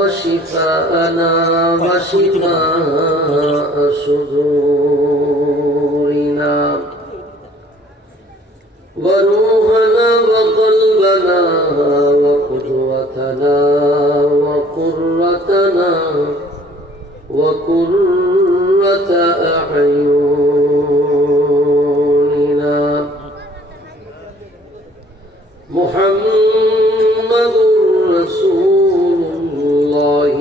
وشفاءنا وشفاء صدورنا وروحنا وقلبنا وقدوتنا وقرتنا وقرة أعيننا محمد رسول الله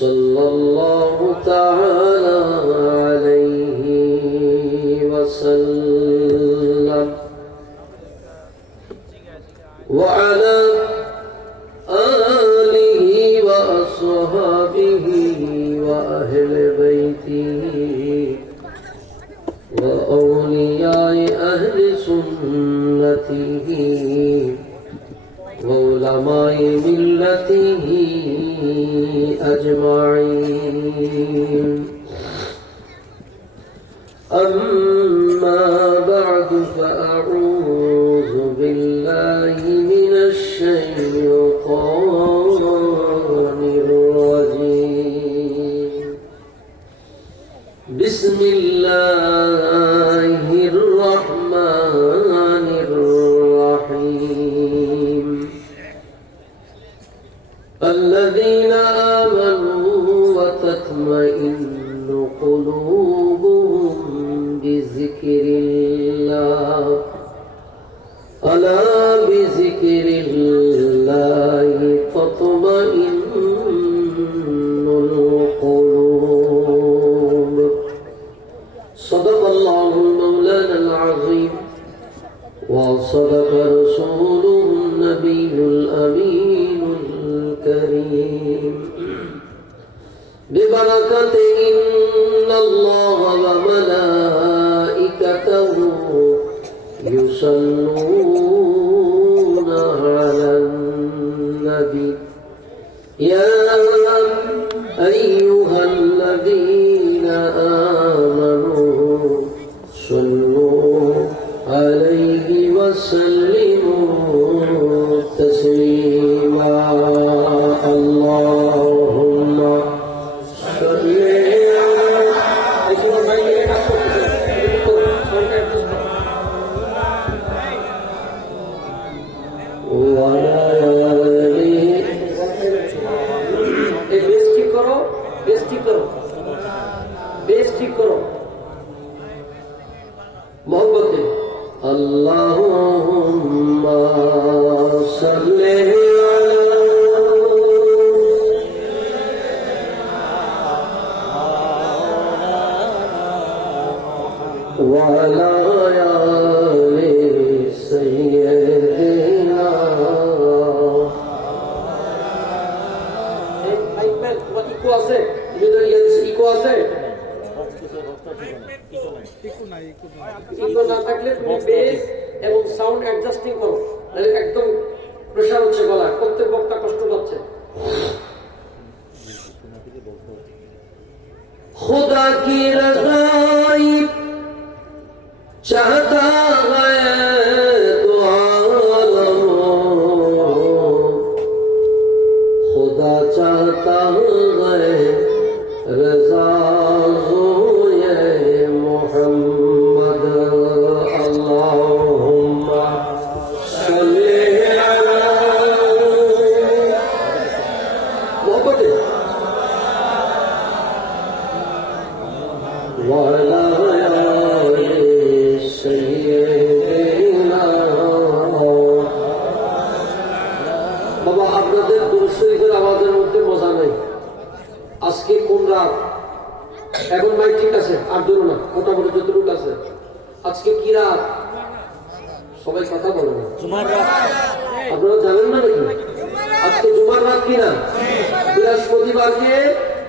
صلى الله تعالى عليه وسلم وعلى آله وأصحابه وأهل بيته وأولياء أهل سنته وعلماء ملته أجمعين أما بعد فأعوذ بالله من الشيطان الرجيم بسم الله الرحمن الرحيم الذين آمنوا وتطمئن قلوبهم بذكر الله ألا بذكر الله تطمئن القلوب صدق الله مولانا العظيم وصدق رسوله النبي الأمين الكريم ببركة إن الله وملائكته يصلون على النبي يا أيها الذين آمنوا صلوا عليه وسلموا تسليما اللهم صل मोहब्बत अल्लाहुम्मा सल्ली वअला आलि सय्यिदिना इको আছে इको আছে ইকো না থাকলে তুমি বেস এবং সাউন্ড অ্যাডজাস্টিং করো, তাহলে একদম প্রেসার হচ্ছে গলা, প্রত্যেক বক্তা কষ্ট পাচ্ছে। खुदा की रज़ाई चाहता है तो आलम, खुदा चाहता है रज़ा मोहम्मद अल्लाहुम्मा सल्ली अला मोहब्बत वअला आलि सय्यिदिना। বাবা আপনাদের দুরূদ শরীফের আওয়াজের মধ্যে মজা নাই। আজকে কোন রাত? এখন মাইক ঠিক আছে, আর দূর না, মোটামুটি যতটুকু আছে। আজকে কি রাত? সবাই কথা বলেন। আপনারা জানেন না নাকি আজকে জুমার রাত কি না? বৃহস্পতিবারকে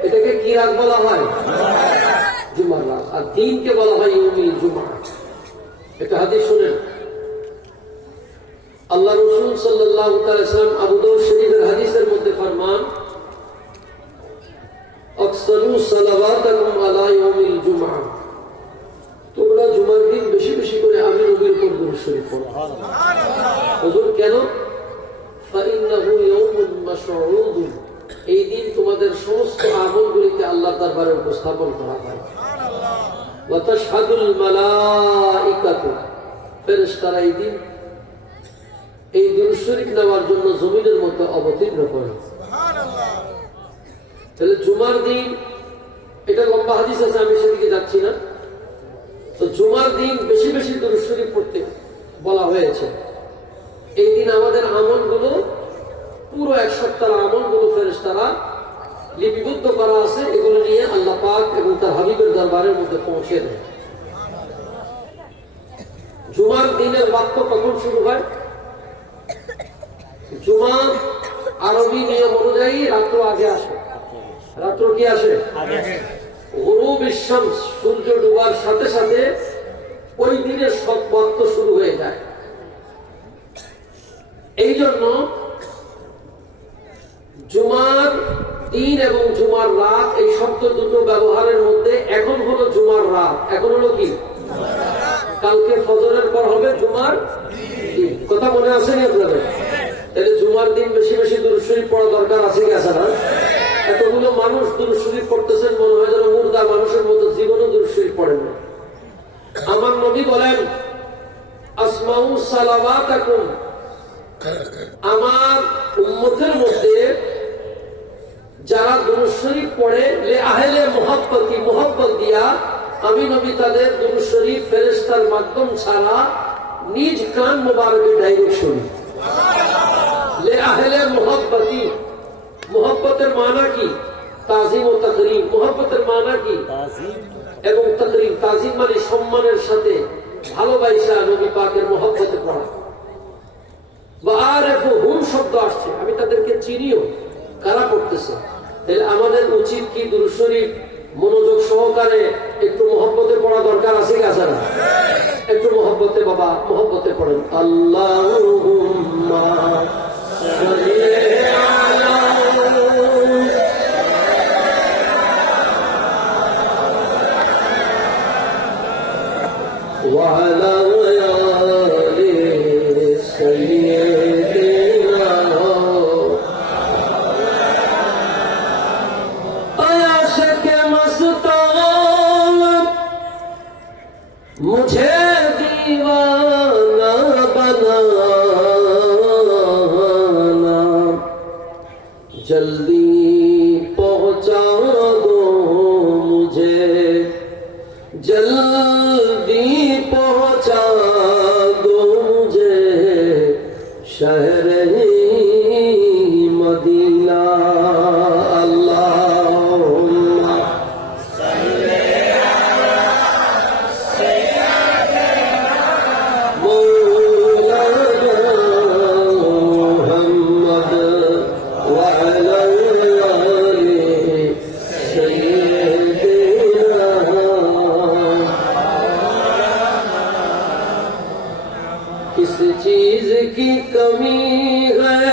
এটাকে কি রাত বলা হয়? জুমার রাত। আর দিনকে বলা হয় ইউমিল জুমা। একটা হাদিস শুনেন, আল্লাহ রাসূল সাল্লাল্লাহু আলাইহি ওয়াসাল্লাম আবু দাউদ শরীফের হাদিসের মধ্যে ফরমান আকসারু সালাওয়াতাকুম আলা ইয়াউমিল জুমআ, তোমরা জুমার দিন বেশি বেশি করে আমি নবীর উপর দুরূদ শরীফ পড়ো। হুজুর কেন? ফাইন্নাহু ইয়াউমুন শুউদুন, এই দিন তোমাদের সমস্ত আমলগুলিকে আল্লাহর দরবারে উপস্থাপন করা হয়। ওয়া তাশহাদুল মালাইকাতু, ফেরেশতারা এই দিন এই দুরূদ শরীফ নেওয়ার জন্য জমিনের মধ্যে অবতীর্ণ করে। তাহলে জুমার দিন, এটা লম্বা হাদিস আছে, আমি সেদিকে যাচ্ছি না। তো জুমার দিন বেশি বেশি দুরূদ শরীফ পড়তে বলা হয়েছে। এই দিন আমাদের আমলগুলো, পুরো এক সপ্তাহের আমলগুলো ফেরেশতারা লিপিবদ্ধ করা আছে, এগুলো নিয়ে আল্লাহ পাক এবং তার হাবিবের দরবারের মধ্যে পৌঁছে দেয়। জুমার দিনের বাক্য কখন শুরু হয়? জুমা আরবি নিয়ম অনুযায়ী রাত্র আগে আসে। রাত্র কি আসে? গুরুবিশ শামস, সূর্য ডুবার সাথে সাথে ওই দিনের বাক্য শুরু হয়ে যায়। এই জন্য জুমার দিন এবং জুমার রাত, এই শব্দ দুটো ব্যবহারের মধ্যে এখন হলো জুমার রাত, এখন হলো কি? কালকে ফজরের পর হবে জুমার দিন। কথা মনে আছে নি আপনাদের? তাহলে জুমার দিন বেশি বেশি দুরূদ শরীফ পড়া দরকার আছে কি আছে না? এতগুলো মানুষ দুরূদ শরীফ পড়তেছেন, মনে হয় যেন মুর্দা মানুষের মতো, জীবনও দুরূদ শরীফ পড়েন না। আমার নবী বলেন, আসমাউ সালাওয়াতাকুম, আমার উম্মতের মধ্যে যারা দুরূদ শরীফ পড়ে, লে আহলে মুহাব্বতি, মুহাব্বত দিয়া আমি নবী তাদের দুরূদ শরীফ ফেরেশতার মাধ্যম ছাড়া নিজ কান মোবারকে ডাইরেক্ট শুনি। লে আহলে মুহাব্বতি, মুহাব্বতের মানা কি? তাজিম ও তাকরীম। মুহাব্বতের মানা কি? এবং তাকরীম। তাজিম মানে সম্মানের সাথে ভালোবাসা নবী পাকের মুহাব্বতে পড়া। হুম শব্দ আসছে, আমি তাদেরকে চিনিও, কারা পড়তেছে। তাহলে আমাদের উচিত কি দুরূদ শরীফ মনোযোগ সহকারে একটু মুহাব্বতে পড়া দরকার আছে কি আছে না? একটু মুহাব্বতে, বাবা মুহাব্বতে পড়েন। আল্লাহুম্মা সাল্লি আলা ওয়া আলা আলি সাইয়্যিদিনা আশকে মস্তাব মুঝে दीवाना बनाना, जल्दी पहुंचा दो मुझे, जल्दी पहुंचा दो मुझे शहर मदीना। अल्लाहुम्मा किस चीज की कमी है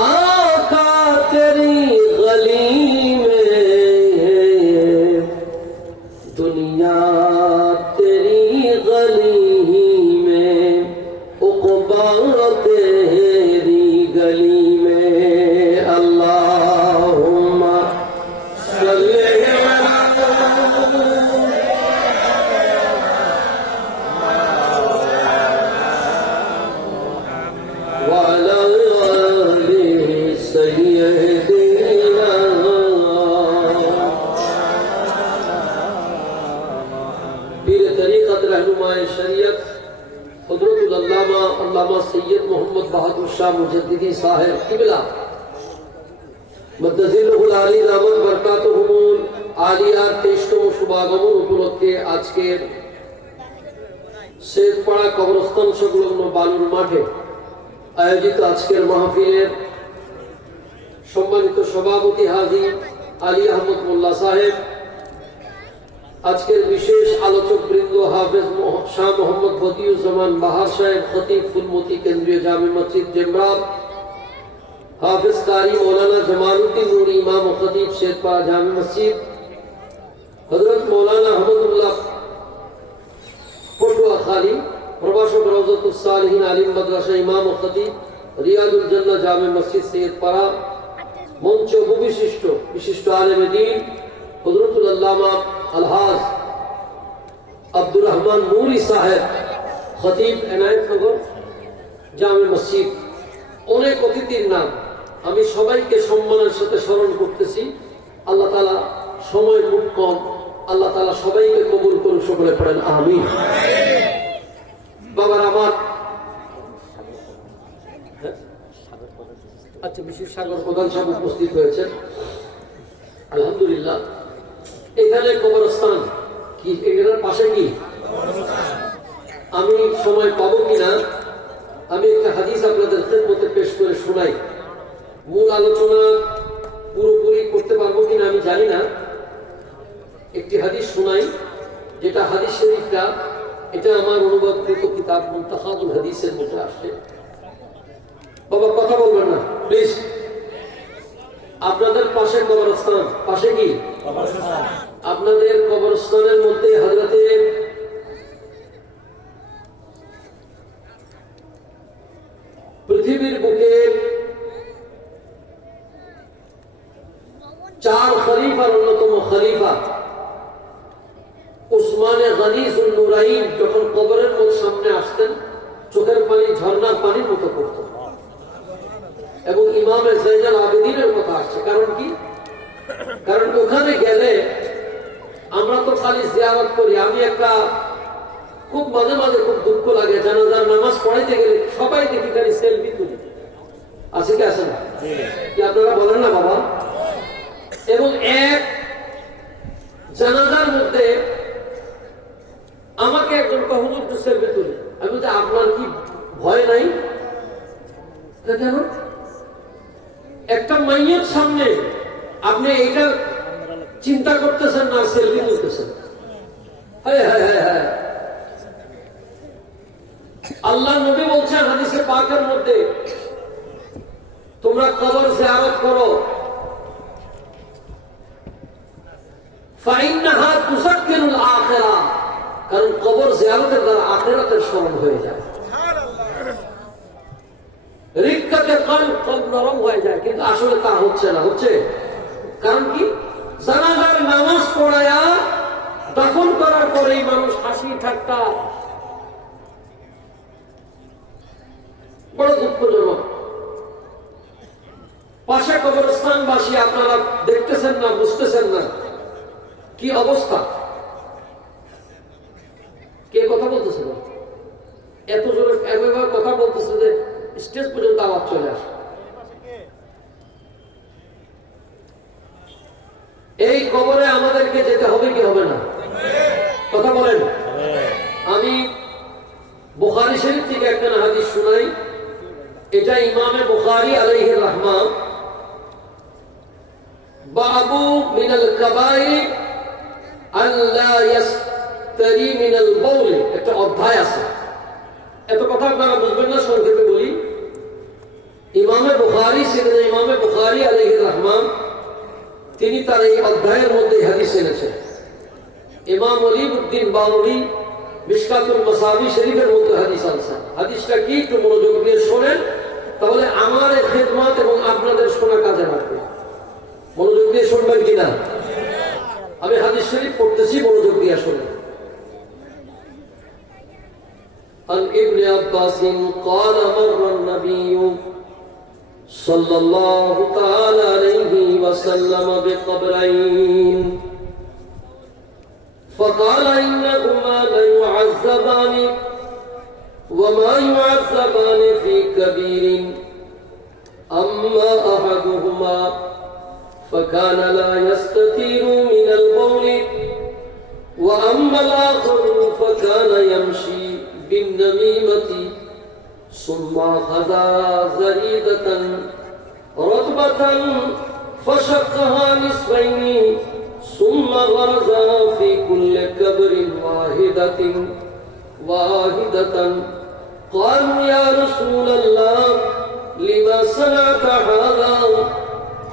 आका तेरी गली में, दुनिया तेरी गली में, उक़बा तेरी गली में। अल्लाहुम्मा सल्ली सैयद मोहम्मद बहादुर शाह मुजद्दिदी साहेब किबला मद्दाजिलुल आली नामक बरकातुहुमुल आलिया 23তম শুভাগমন উপলক্ষে আজকের শেখপাড়া কবরস্থান সংলগ্ন বালুর মাঠে আয়োজিত আজকের মাহফিলের সম্মানিত সভাপতি হাজী আলী আহমদ মোল্লা সাহেব, আজকের বিশেষ আলোচক বৃন্দ হাফেজ শাহ মোহাম্মদ বদিউজ্জামান বাহার সাহেব, খতিব ফুলমতি কেন্দ্রীয় জামে মসজিদ জেমরাব, হাফেজ কারি মৌলানা জামালউদ্দিন নুরি ইমাম ও খতিব শেখপাড়া জামে মসজিদ, হযরত মৌলানা আহমদুল্লাহ পটুয়া খালি, প্রভাষক রওজাতুস সালিহিন আলিম মাদ্রাসা ইমাম ও খতিব, রিয়াদুল জান্নাহ জামে মসজিদ সৈয়দপাড়া মঞ্চ বিশিষ্ট বিশিষ্ট আলেম দ্বীন হযরতুল আল্লামা আলহাজ আব্দুর রহমান নূরি সাহেব খতিব এনায়েতনগর জামে মসজিদ, অনেক অতিথির নাম আমি সবাইকে সম্মানের সাথে স্মরণ করতেছি। আল্লাহ তাআলা সময় খুব কম, আল্লাহ তাআলা সবাইকে কবুল করুন, সকলে পড়েন আমিন। বাবার আমার আচ্ছা বিশেষ সাগর প্রধান সাহেব উপস্থিত হয়েছেন, আলহামদুলিল্লাহ। এখানে কবরস্থান কি এখানের পাশে কি আমি সময় পাবো কিনা আমি একটা হাদিস আপনাদের খেদমতে পেশ করে শোনাই। মূল আলোচনা পুরোপুরি করতে পারবো কিনা আমি জানি না, একটি হাদিস শোনাই যেটা হাদিস শরীফটা এটা আমার অনুবাদকৃত কিতাব মুনতাখাবুল হাদিসের মধ্যে আসছে। বাবা কথা বলবেন না প্লিজ। আপনাদের পাশে কবরস্থান, পাশে কি আপনাদের কবরস্থানের মধ্যে হযরতে পৃথিবীর বুকে 4 খলিফার অন্যতম খলিফা উসমানে গনি যুন্নুরাইন যখন কবরের মধ্যে সামনে আসতেন চোখের পানি ঝর্ণার পানির মতো পড়ত, এবং ইমামে যায়নুল আবেদিনের কথা আসছে। কারণ কি? কারণ ওখানে গেলে আমরা তো খালি জিয়ারত করি, আমি একটা খুব মাঝে মাঝে খুব দুঃখ লাগে, জানাজার নামাজ পড়াইতে গেলে সবাই দেখি খালি সেলফি তুলি, আছে কি আছে না কি আপনারা বলেন না বাবা? এবং এক জানাজার মধ্যে আমাকে একজন হুজুর একটু সেলফি তুলি, আমি বলছি আপনার কি ভয় নাই? কেন? একটা মাইয়ের সামনে আপনি এইটা চিন্তা করতেছেন না সেলফি তুলতেছেন? হ্যাঁ হ্যাঁ হ্যাঁ হ্যাঁ। আল্লাহ নবী বলছেন হাদিসে পাকের মধ্যে তোমরা কবর জিয়ারত করো, ফাইন্নাহা তুযাক্কিরুল আখিরা, কারণ কবর জিয়ারতের দ্বারা আখিরাতের স্মরণ হয়ে যায়। রিক্কাতে কলব নরম হয়ে যায়, কিন্তু আসলে তা হচ্ছে না। হচ্ছে কারণ কি? জানাজার নামাজ পড়ায়া দাফন করার পরেই মানুষ হাসি ঠাট্টা, বড় দুঃখজনক। পাশে কবরস্থানবাসী আপনারা দেখতেছেন না, বুঝতেছেন না কি অবস্থা। কে কথা বলতেছে? এত জোরে এভাবে কথা বলতেছে যে স্টেজ পর্যন্ত আওয়াজ চলে আসে। এই কবরে আমাদেরকে যেতে হবে কি হবে না? কথা বলেন। আমি বুখারী শরীফ থেকে একটা হাদিস শুনাই, এটা ইমামে বুখারী আলাইহির রাহমা বাবু মিনাল কাবাইর আল্লা ইয়াসতারি মিনাল বাউল একটা অধ্যায় আছে। এত কথা আপনারা বুঝবেন না, সংক্ষেপে বলি। ইমামে বুখারী সিরাজে ইমামে বুখারী আলাইহির রাহমা তিনি তার এই অধ্যায়ের মধ্যে হাদিস এনেছেন। ইমাম ওলিউদ্দিন বাউরি মিশকাতুল মাসাবি শরীফের মধ্যে হাদিস আছে। হাদিসটা কি একটু মনোযোগ দিয়ে শোনেন, তাহলে আমার এই খেদমত এবং আপনাদের শোনা কাজে লাগবে। মনোযোগ দিয়ে শুনবেন কিনা? আমি হাদিস শরীফ পড়তেছি, মনোযোগ দিয়ে শোনেন। عن ابن عباس قال مر النبي صلى الله تعالى عليه وسلم بقبرين فقال إنهما ليعذبان وما يعذبان في كبير أما أحدهما فكان لا يستتير من البول وأما الآخر فكان يمشي بالنميمة ثم أخذ زريدة رطبة فشقها نصفين ثم غرز في كل كبر واحدة قالوا يا رسول الله لما صنعت هذا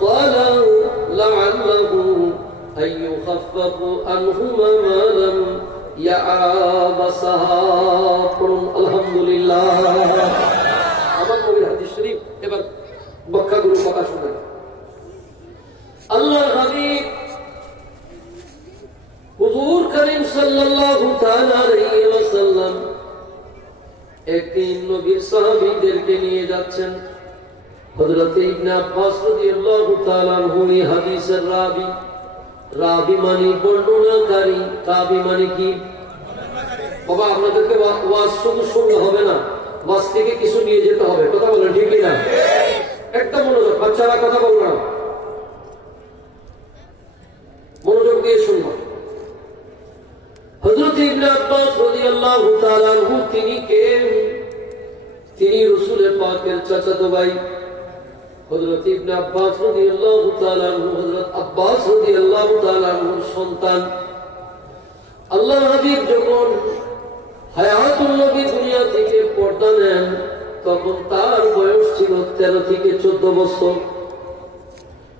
قال لعله أن يخفف عنهما ما لم يعابسها الحمد لله। আমার কবি হাদিস শরীফ ব্যাখ্যাগুলো কথা শুনেন। আল্লাহর হাবিব হুজুর করিম সাল্লাল্লাহু তাআলা আলাইহি ওয়াসাল্লাম একদিন নবীর সাহাবীদেরকে নিয়ে যাচ্ছেন। হযরত ইবনে আব্বাস রাদিয়াল্লাহু তাআলা আনহু এই হাদিসের রাবী, রাবী মানে বর্ণনাকারী, রাবী মানে কি? বাবা আপনাদেরকে ওয়াজ শুধু শুনলে হবে না, ওয়াজ থেকে কিছু নিয়ে যেতে হবে। কথা বলেন ঠিক না? একটা মনোযোগ, বাচ্চারা কথা বল না, মনোযোগ দিয়ে শুনবো। হযরত ইবনে আব্বাস রাদিয়াল্লাহু তাআলা আনহু তিনি কে? তিনি রাসূলের পাকের চাচাতো ভাই। হযরত ইবনে আব্বাস রাদিয়াল্লাহু তাআলা আনহু হযরত আব্বাস রাদিয়াল্লাহু তাআলা আনহুর সন্তান। আল্লাহর হাবিব যখন হায়াতুল নবী দুনিয়া থেকে পর্দা নেন তখন তার বয়স ছিল 13 থেকে 14 বছর।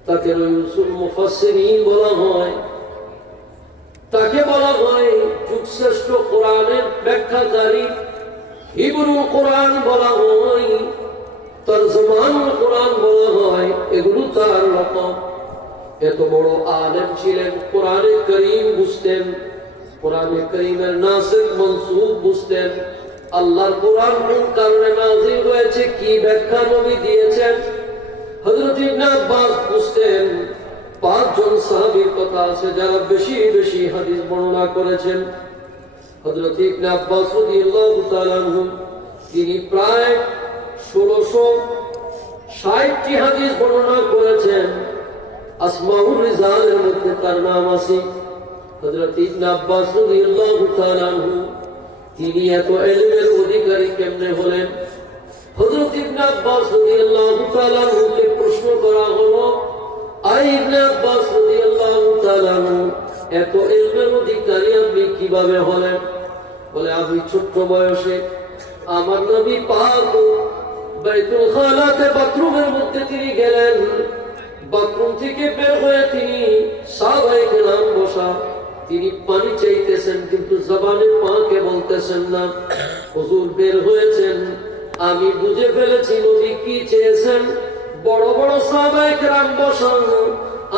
তাকে রাসূল মুফাসসিরিন বলা হয়, তাকে বলা হয় যুগশ্রেষ্ঠ কোরআনের ব্যাখ্যাকারী, হিব্রু কোরআন বলা হয়, তরজমানুল কোরআন বলা হয়, এগুলো তার লকব। এত বড় আলেম ছিলেন, কোরআনে কারীম বুঝতেন, কোরআনে কারীমের নাসিখ মানসুখ বুঝতেন, আল্লাহর কোরআন কোন কারণে নাযিল হয়েছে, কি ব্যাখ্যা নবী দিয়েছেন হযরত ইবনে আব্বাস বুঝতেন। 5 জন সাহাবীর কথা আছে যারা বেশি বেশি হাদিস বর্ণনা করেছেন। হযরত ইবনে আব্বাস রাদিয়াল্লাহু তাআলা আনহু তিনি প্রায় 1660টি হাদিস বর্ণনা করেছেন। আসমাউর রিজালের মধ্যে তার নাম আছে। হযরত ইবনে আব্বাস রাদিয়াল্লাহু তাআলা আনহু তিনি এত ইলমের অধিকারী কেমনে হলেন? হযরত ইবনে আব্বাস রাদিয়াল্লাহু তাআলা আনহুকে প্রশ্ন করা হলো, আই ইবনে আব্বাস রাদিয়াল্লাহু তাআলা আনহু এত ইলমের অধিকারী আপনি কিভাবে হলেন? বলে, আমি ছোট বয়সে আমার নবী পাক বাইতুল খালাতে বাথরুমের মধ্যে তিনি গেলেন, বাথরুম থেকে বের হয়ে তিনি সাহাবায়ে কেরাম বসা, তিনি পানি চাইতেছেন কিন্তু জবানে পাকে বলতেছেন না। হুজুর বের হয়েছেন, আমি বুঝে ফেলেছি নবী কি চেয়েছেন। বড় বড় সাহাবায়ে কেরাম বসা,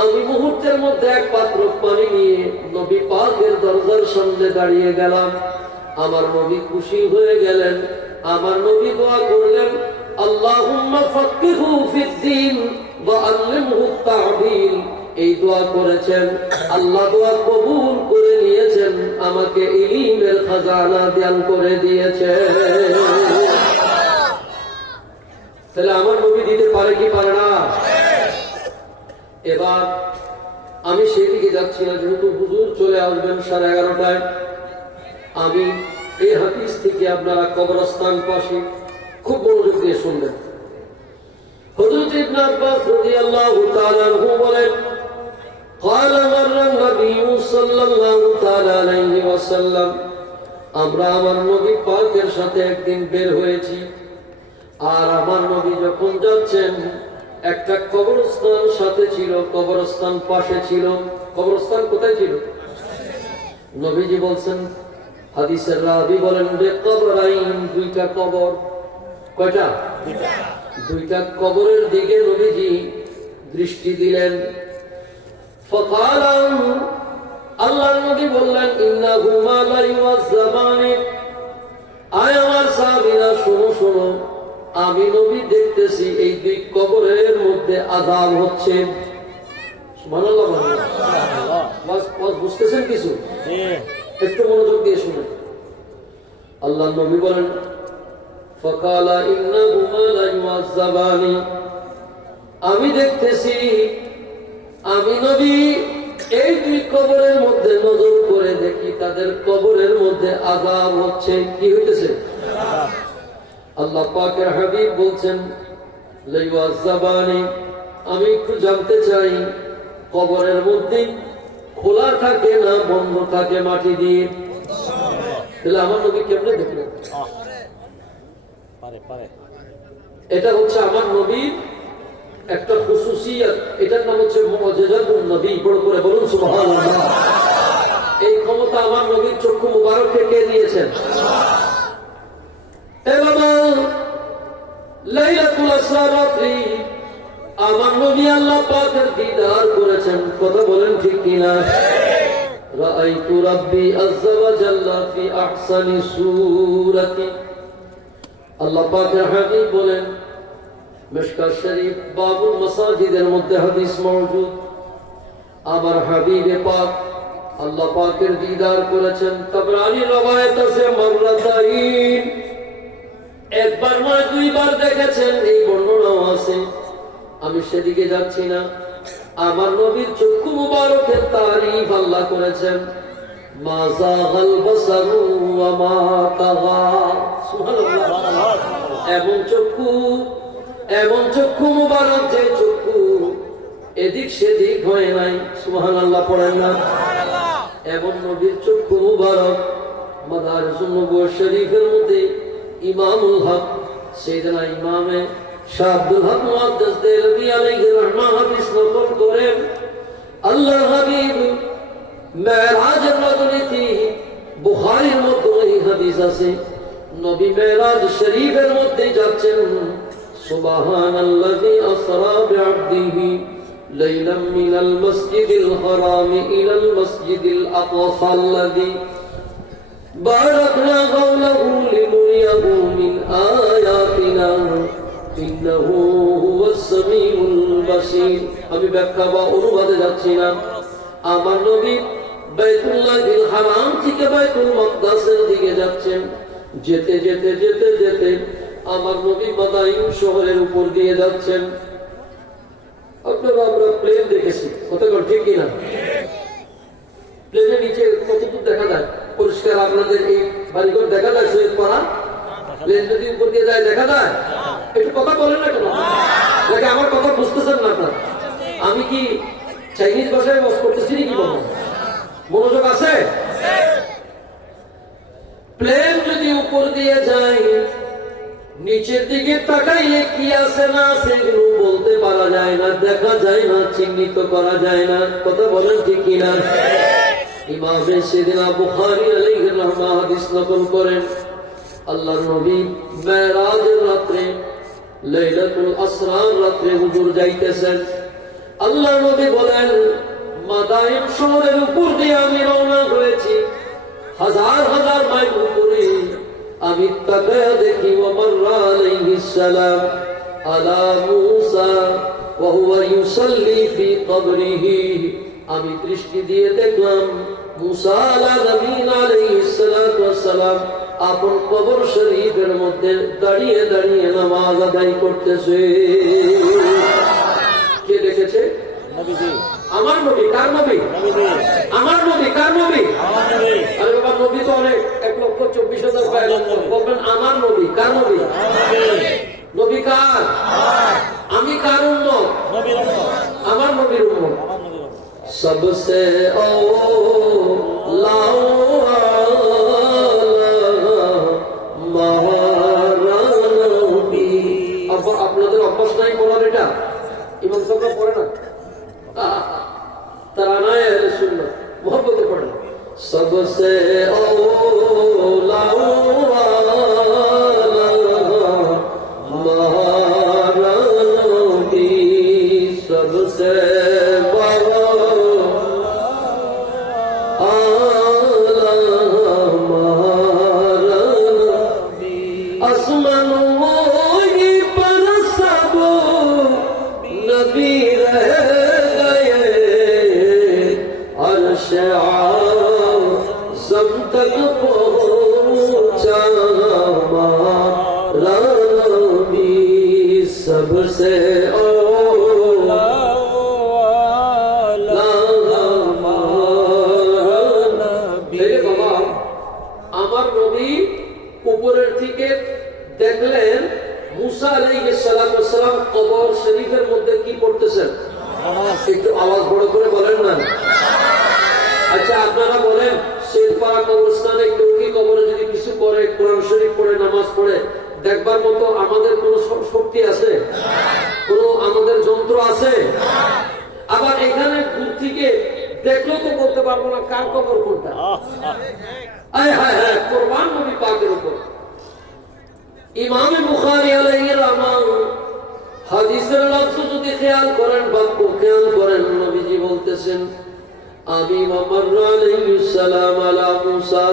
আমি মুহূর্তের মধ্যে এক পাত্র পানি নিয়ে নবী পাকের দরজার সামনে দাঁড়িয়ে গেলাম। আমার নবী খুশি হয়ে গেলেন। আমার নবী দোয়া করলেন, আল্লাহুম্মা ফাক্কিহু ফিদ্দীন ওয়া আল্লিমহু তা'বীল। এই দোয়া করেছেন, আল্লাহ দোয়া কবুল করে নিয়েছেন, আমাকে ইলমের খাজানা দান করে দিয়েছেন। তাহলে আমার নবী দিতে পারে কি পারে না? এবার আমি সেদিকে যাচ্ছি না, যেহেতু হুজুর চলে আসবেন 11:30টায়। আমি এই হাদিস থেকে আপনারা কবরস্থান পাশে খুব মনোযোগ দিয়ে শুনবেন। হযরত ইবনে আব্বাস রাদিয়াল্লাহু তাআলা আনহু বলেন, قال مر النبي صلى الله تعالى عليه وسلم আমরা আমার নবী পাকের সাথে একদিন বের হয়েছি। আর আমার নবী যখন যাচ্ছেন একটা কবরস্থান সাথে ছিল, কবরস্থান পাশে ছিল। কবরস্থান কোথায় ছিল? নবীজি বলছেন, হাদিসের রাবী বলেন যে কবরাইন, 2টা কবর। কয়টা? 2টা কবরের দিকে নবীজি দৃষ্টি দিলেন। ফাকালাম, আল্লাহর নবী বললেন, ইন্নাহুমা লা ইউযাবানি। আয় আমার সাহাবীরা শোনো শোনো, আমি নবী দেখতেছি এই 2 কবরের মধ্যে আযাব হচ্ছে। সুবহানাল্লাহ। সুবহানাল্লাহ। বুঝতেছেন কিছু? একটু মনোযোগ দিয়ে শুনুন। আল্লাহর নবী বলেন, ফাকালা ইন্নাহুমা লা ইউযাবানি। আমি দেখতেছি, আমি নবী এই 2 কবরের মধ্যে নজর করে দেখি তাদের কবরের মধ্যে আযাব হচ্ছে। কি হইতেছে? আল্লাহ পাকের হাবিব বলছেন, লা ইউযাবানি। আমি একটু জানতে চাই, কবরের মধ্যে খোলা থাকে না বন্ধ থাকে মাটি দিয়ে? তাহলে আমার নবী কেমনে দেখলেন? এটা হচ্ছে আমার নবীর একটা খুসুসিয়ত। এটার নাম হচ্ছে মুআজিজাতুন নবী। বড় করে বলুন সুবহানাল্লাহ। এই ক্ষমতা আমার নবীর চক্ষু মুবারককে কে দিয়েছেন? এ বাবা, লাইলাতুল আসরা রাত্রি আমার নবী আল্লাহ পাকের দিদার করেছেন, কথা বলেন ঠিক কিনা? রাআইতু রাব্বি আযজা ওয়া জাল্লা ফি আহসানি সূরাতি। আল্লাহ পাকের হাবিব বলেন, মিশকাত শরীফ বাবুল মাসাজিদের মধ্যে হাদিস মওজুদ, আমার হাবিবে পাক আল্লাহ পাকের দিদার করেছেন। তাবরানী রওয়ায়াত আছে মাররাতাইন, একবার নয় দুইবার দেখেছেন, এই বর্ণনাও আছে। আমি সেদিকে যাচ্ছি না। আমার নবীর চক্ষু মুবারকের তারিফ আল্লাহ করেছেন, মা যাগাল বাসারু ওয়া মা তাগা। সুবহানাল্লাহ। এমন চক্ষু মুবারক, যে চক্ষু এদিক সেদিক হয় নাই। সুবহানাল্লাহ পড়েন না? এমন নবীর চক্ষু মুবারক। মাদারিসুন নবুওয়াত শরীফের মধ্যে ইমামুল হক সাইয়েদনা ইমামে শাহ আব্দুল হক মুহাদ্দিস দেলভী আলাইহি রাহমাহ হাদিস নকল করেন, আল্লাহর হাবিব মেরাজের রাজনীতি বুখারীর মধ্যে এই হাদিস আছে। নবী মেরাজ শরীফের মধ্যে যাচ্ছেন, সুবহানাল্লাযী আসরা বিআবদিহি লাইলাম মিনাল মাসজিদিল হারাম ইলাল মাসজিদিল আকসা আল্লাযী বারাকনা হাওলাহু লিনুরিয়াহু মিন আয়াতিনা ইন্নাহু হুয়াস সামিউল বাসীর। আমি ব্যাখ্যা বা অনুবাদে যাচ্ছি না। আমার নবী বাইতুল্লাহিল হারাম থেকে বাইতুল মাকদাসের দিকে যাচ্ছেন। যেতে যেতে যেতে যেতে আমার নবী মাদাইন শহরের উপর দিয়ে যাচ্ছেন। আপনারা আমরা প্লেন দেখেছি, কথা ঠিক কিনা? প্লেনের নিচে কতটুকু দেখা যায় পরিষ্কার? আপনাদের এই বাড়িঘর দেখা যায় সৈয়দ পাড়া? প্লেন যদি উপর দিয়ে যায় দেখা যায়? একটু কথা বলেন না কেন? নাকি আমার কথা বুঝতেছেন না আপনার? আমি কি চাইনিজ ভাষায় বাস করতেছি নাকি? মনোযোগ আছে? প্লেন যদি উপর দিয়ে যায়, নিচের দিকে তাকাইলে কি আছে না আছে এগুলো বলতে পারা যায় না, দেখা যায় না, চিহ্নিত করা যায় না। কথা বলেন ঠিক কিনা? ইমামে সাইয়েদনা বুখারী আলাইহি রাহমাহ হাদিস নকল করেন, আল্লাহর নবী মেরাজের রাতে লাইলাতুল আসরার রাতে হুজুর যাইতেছেন। আল্লাহর নবী বলেন, মাদাইন শহরের উপর দিয়ে আমি রওনা হয়েছি, হাজার হাজার মাইল উপরে। আমি তাকায়া দেখি ওয়া মাররা আলাইহিস সালাম আলা মূসা ওয়া হুয়া ইউসাল্লি ফি কবরিহি। আমি দৃষ্টি দিয়ে দেখলাম মূসা আলাইহিস সালাতু ওয়াস সালাম আপন কবর শরীফের মধ্যে দাঁড়িয়ে দাঁড়িয়ে নামাজ আদায় করতেছে। কে দেখেছে? আমার নবী। কার নবী? আমার নবী। কার নবী? আরে বাবা, নবী তো অনেক, 1,24,000 বলবেন আমার নবী। কার নবী? নবী কার? আমি কার উম্মত? আমার নবীর উম্মত। সবসে আওলা আপনাদের অভ্যাস নাই বলার? এটা ইমাম সাহেবরা পড়ে না, তারা নাই আহলে সুন্নাত মুহাব্বতে পড়ে না। সবসে আওলা মারা নবী, সবসে বড় আলা মারা নবী। আসমান पर सब नबी रह गए, अर्श आज़म तक पहुंचा हमारा नबी, सबसे औला हमारा नबी। बाबा, আমার নবী উপরের থেকে দেখলেন মুসা আলাইহিস সালাতু ওয়াস সালাম কবর শরীফের মধ্যে কি পড়তেছেন। একটু আওয়াজ বড় করে বলেন না। আচ্ছা, আপনারা বলেন, শেরপাড়া কবরস্থানে কেউ কি কবরে যদি কিছু করে, কোরআন শরীফ পড়ে, নামাজ পড়ে, দেখবার মতো আমাদের কোন শক্তি আছে? কোন আমাদের যন্ত্র আছে? আবার এখানে দূর থেকে দেখলেও তো বলতে পারবো না কার কবর কোনটা। আয় হায় হায়, কোরবান নবী পাকের উপর। ইমাম বুখারী আলাইহি রাহমাহ হাদিসের লফজ যদি খেয়াল করেন, বাক্য খেয়াল করেন, নবীজি বলতেছেন আমি মাররা আলাইহিস সালাম আলা মুসা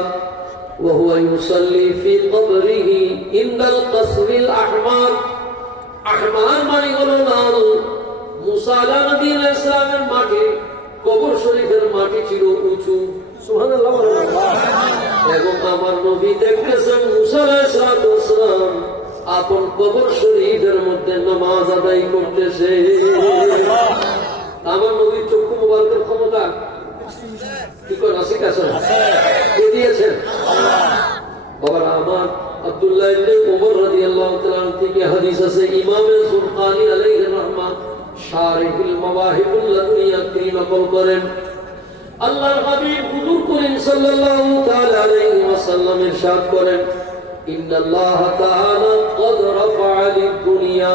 ওয়া হুয়া ইউসাল্লি ফি কবরিহি ইনদাল কাসরিল আহমার। আহমার মানে হলো লাল। মুসা আলাইহিস সালামের মাটি, কবর শরীফের মাটি ছিল উঁচু। সুবহানাল্লাহ। এবং আমার নবী দেখতেছেন মুসা আলাইহিস সালাম আপন কবর শরীফের মধ্যে নামাজ আদায় করতেছে। আমার নবীর চক্ষু মোবারকের ক্ষমতা কি করে আছে কাছে দিয়েছেন বাবারা আমার। আব্দুল্লাহ ইবনে উমর রাদিয়াল্লাহু তাআলা থেকে হাদিস আছে, ইমামে সুলতানি আলাইহির রহমান শারিহুল মাওয়াহিবুল লাদুনিয়া তিনি নকল করেন, আল্লাহর হাবিব হুজুর করিম সাল্লাল্লাহু তাআলা আলাইহি ওয়াসাল্লাম ইরশাদ করেন ইন্নাল্লাহ তাআলা ক্বাদ রাফআ লিদ-দুনিয়া,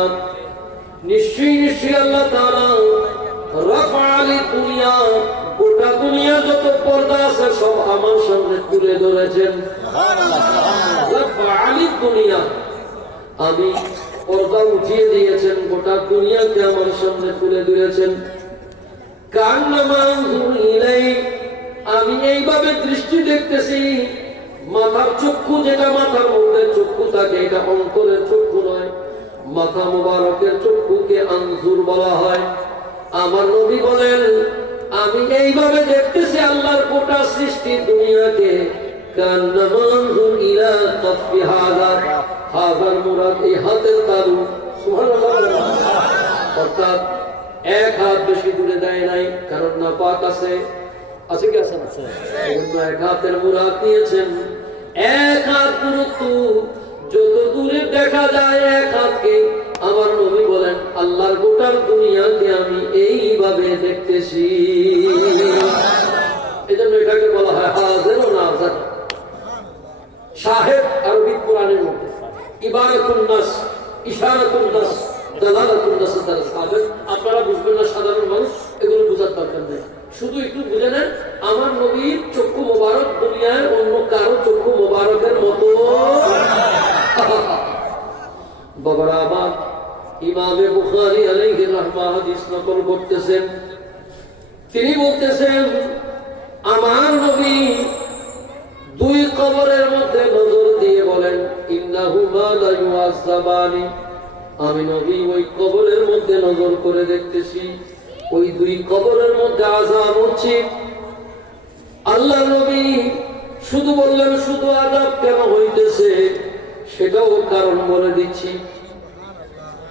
নিশ্চয়ই আল্লাহ তাআলা রাফআ লিদ-দুনিয়া, গোটা দুনিয়া যত পর্দা আছে সব আমার সামনে তুলে ধরেছেন। রাফআ লিদ-দুনিয়া, আমি পর্দা উঠিয়ে দিয়েছেন, গোটা দুনিয়াকে আমার সামনে তুলে ধরেছেন। কান্নামা আনজুরু ইলাই, আমি এইভাবে দৃষ্টি দেখতেছি। মাথার চক্ষু, যেটা মাথার মধ্যে চক্ষু থাকে এটা অন্তরের চক্ষু নয়, মাথা মোবারকের চক্ষুকে আনজুর বলা হয়। আমার নবী বলেন আমি এইভাবে দেখতেছি আল্লাহর গোটা সৃষ্টি দুনিয়াকে। কান্নামা আনজুরু ইলা কাফি হাযা, হাযার মুরাদ এই হাতের তালু। সুবহানাল্লাহ। অর্থাৎ এক হাত বেশি দূরে দেয় নাই, কারণ নাপাক আছে, আছে কি আছে না? এক হাতের মুরাদ নিয়েছেন এক হাত দূরত্ব, যত দূরে দেখা যায় এক হাতকে। আমার নবী বলেন আল্লাহর গোটার দুনিয়াকে আমি এইভাবে দেখতেছি। এই জন্য এটাকে বলা হয় হাজির ও নাজির। শাহেদ আরবি কোরআনের মধ্যে ইবারাতুন নাস, ইশারাতুন নাস, দালালাতুন নাস দ্বারা শাহেদ। আপনারা বুঝবেন না, সাধারণ মানুষ এগুলো বোঝার দরকার নেই, শুধু একটু বুঝে নেন আমার নবীর চক্ষু মোবারক দুনিয়ায় অন্য কারো চক্ষু মোবারকের মতো। বাবারা আমার, ইমামে বুখারী আলাইহি রাহমাহ হাদিস নকল করতেছেন, তিনি বলতেছেন আমার নবী দুই কবরের মধ্যে নজর দিয়ে বলেন ইন্নাহুমা লা ইউআযাবানি, আমি নবী ওই কবরের মধ্যে নজর করে দেখতেছি ওই দুই কবরের মধ্যে আযাব হচ্ছে। আল্লাহ নবী শুধু বললেন শুধু আযাব কেন হইতেছে সেটাও কারণ বলে দিচ্ছি,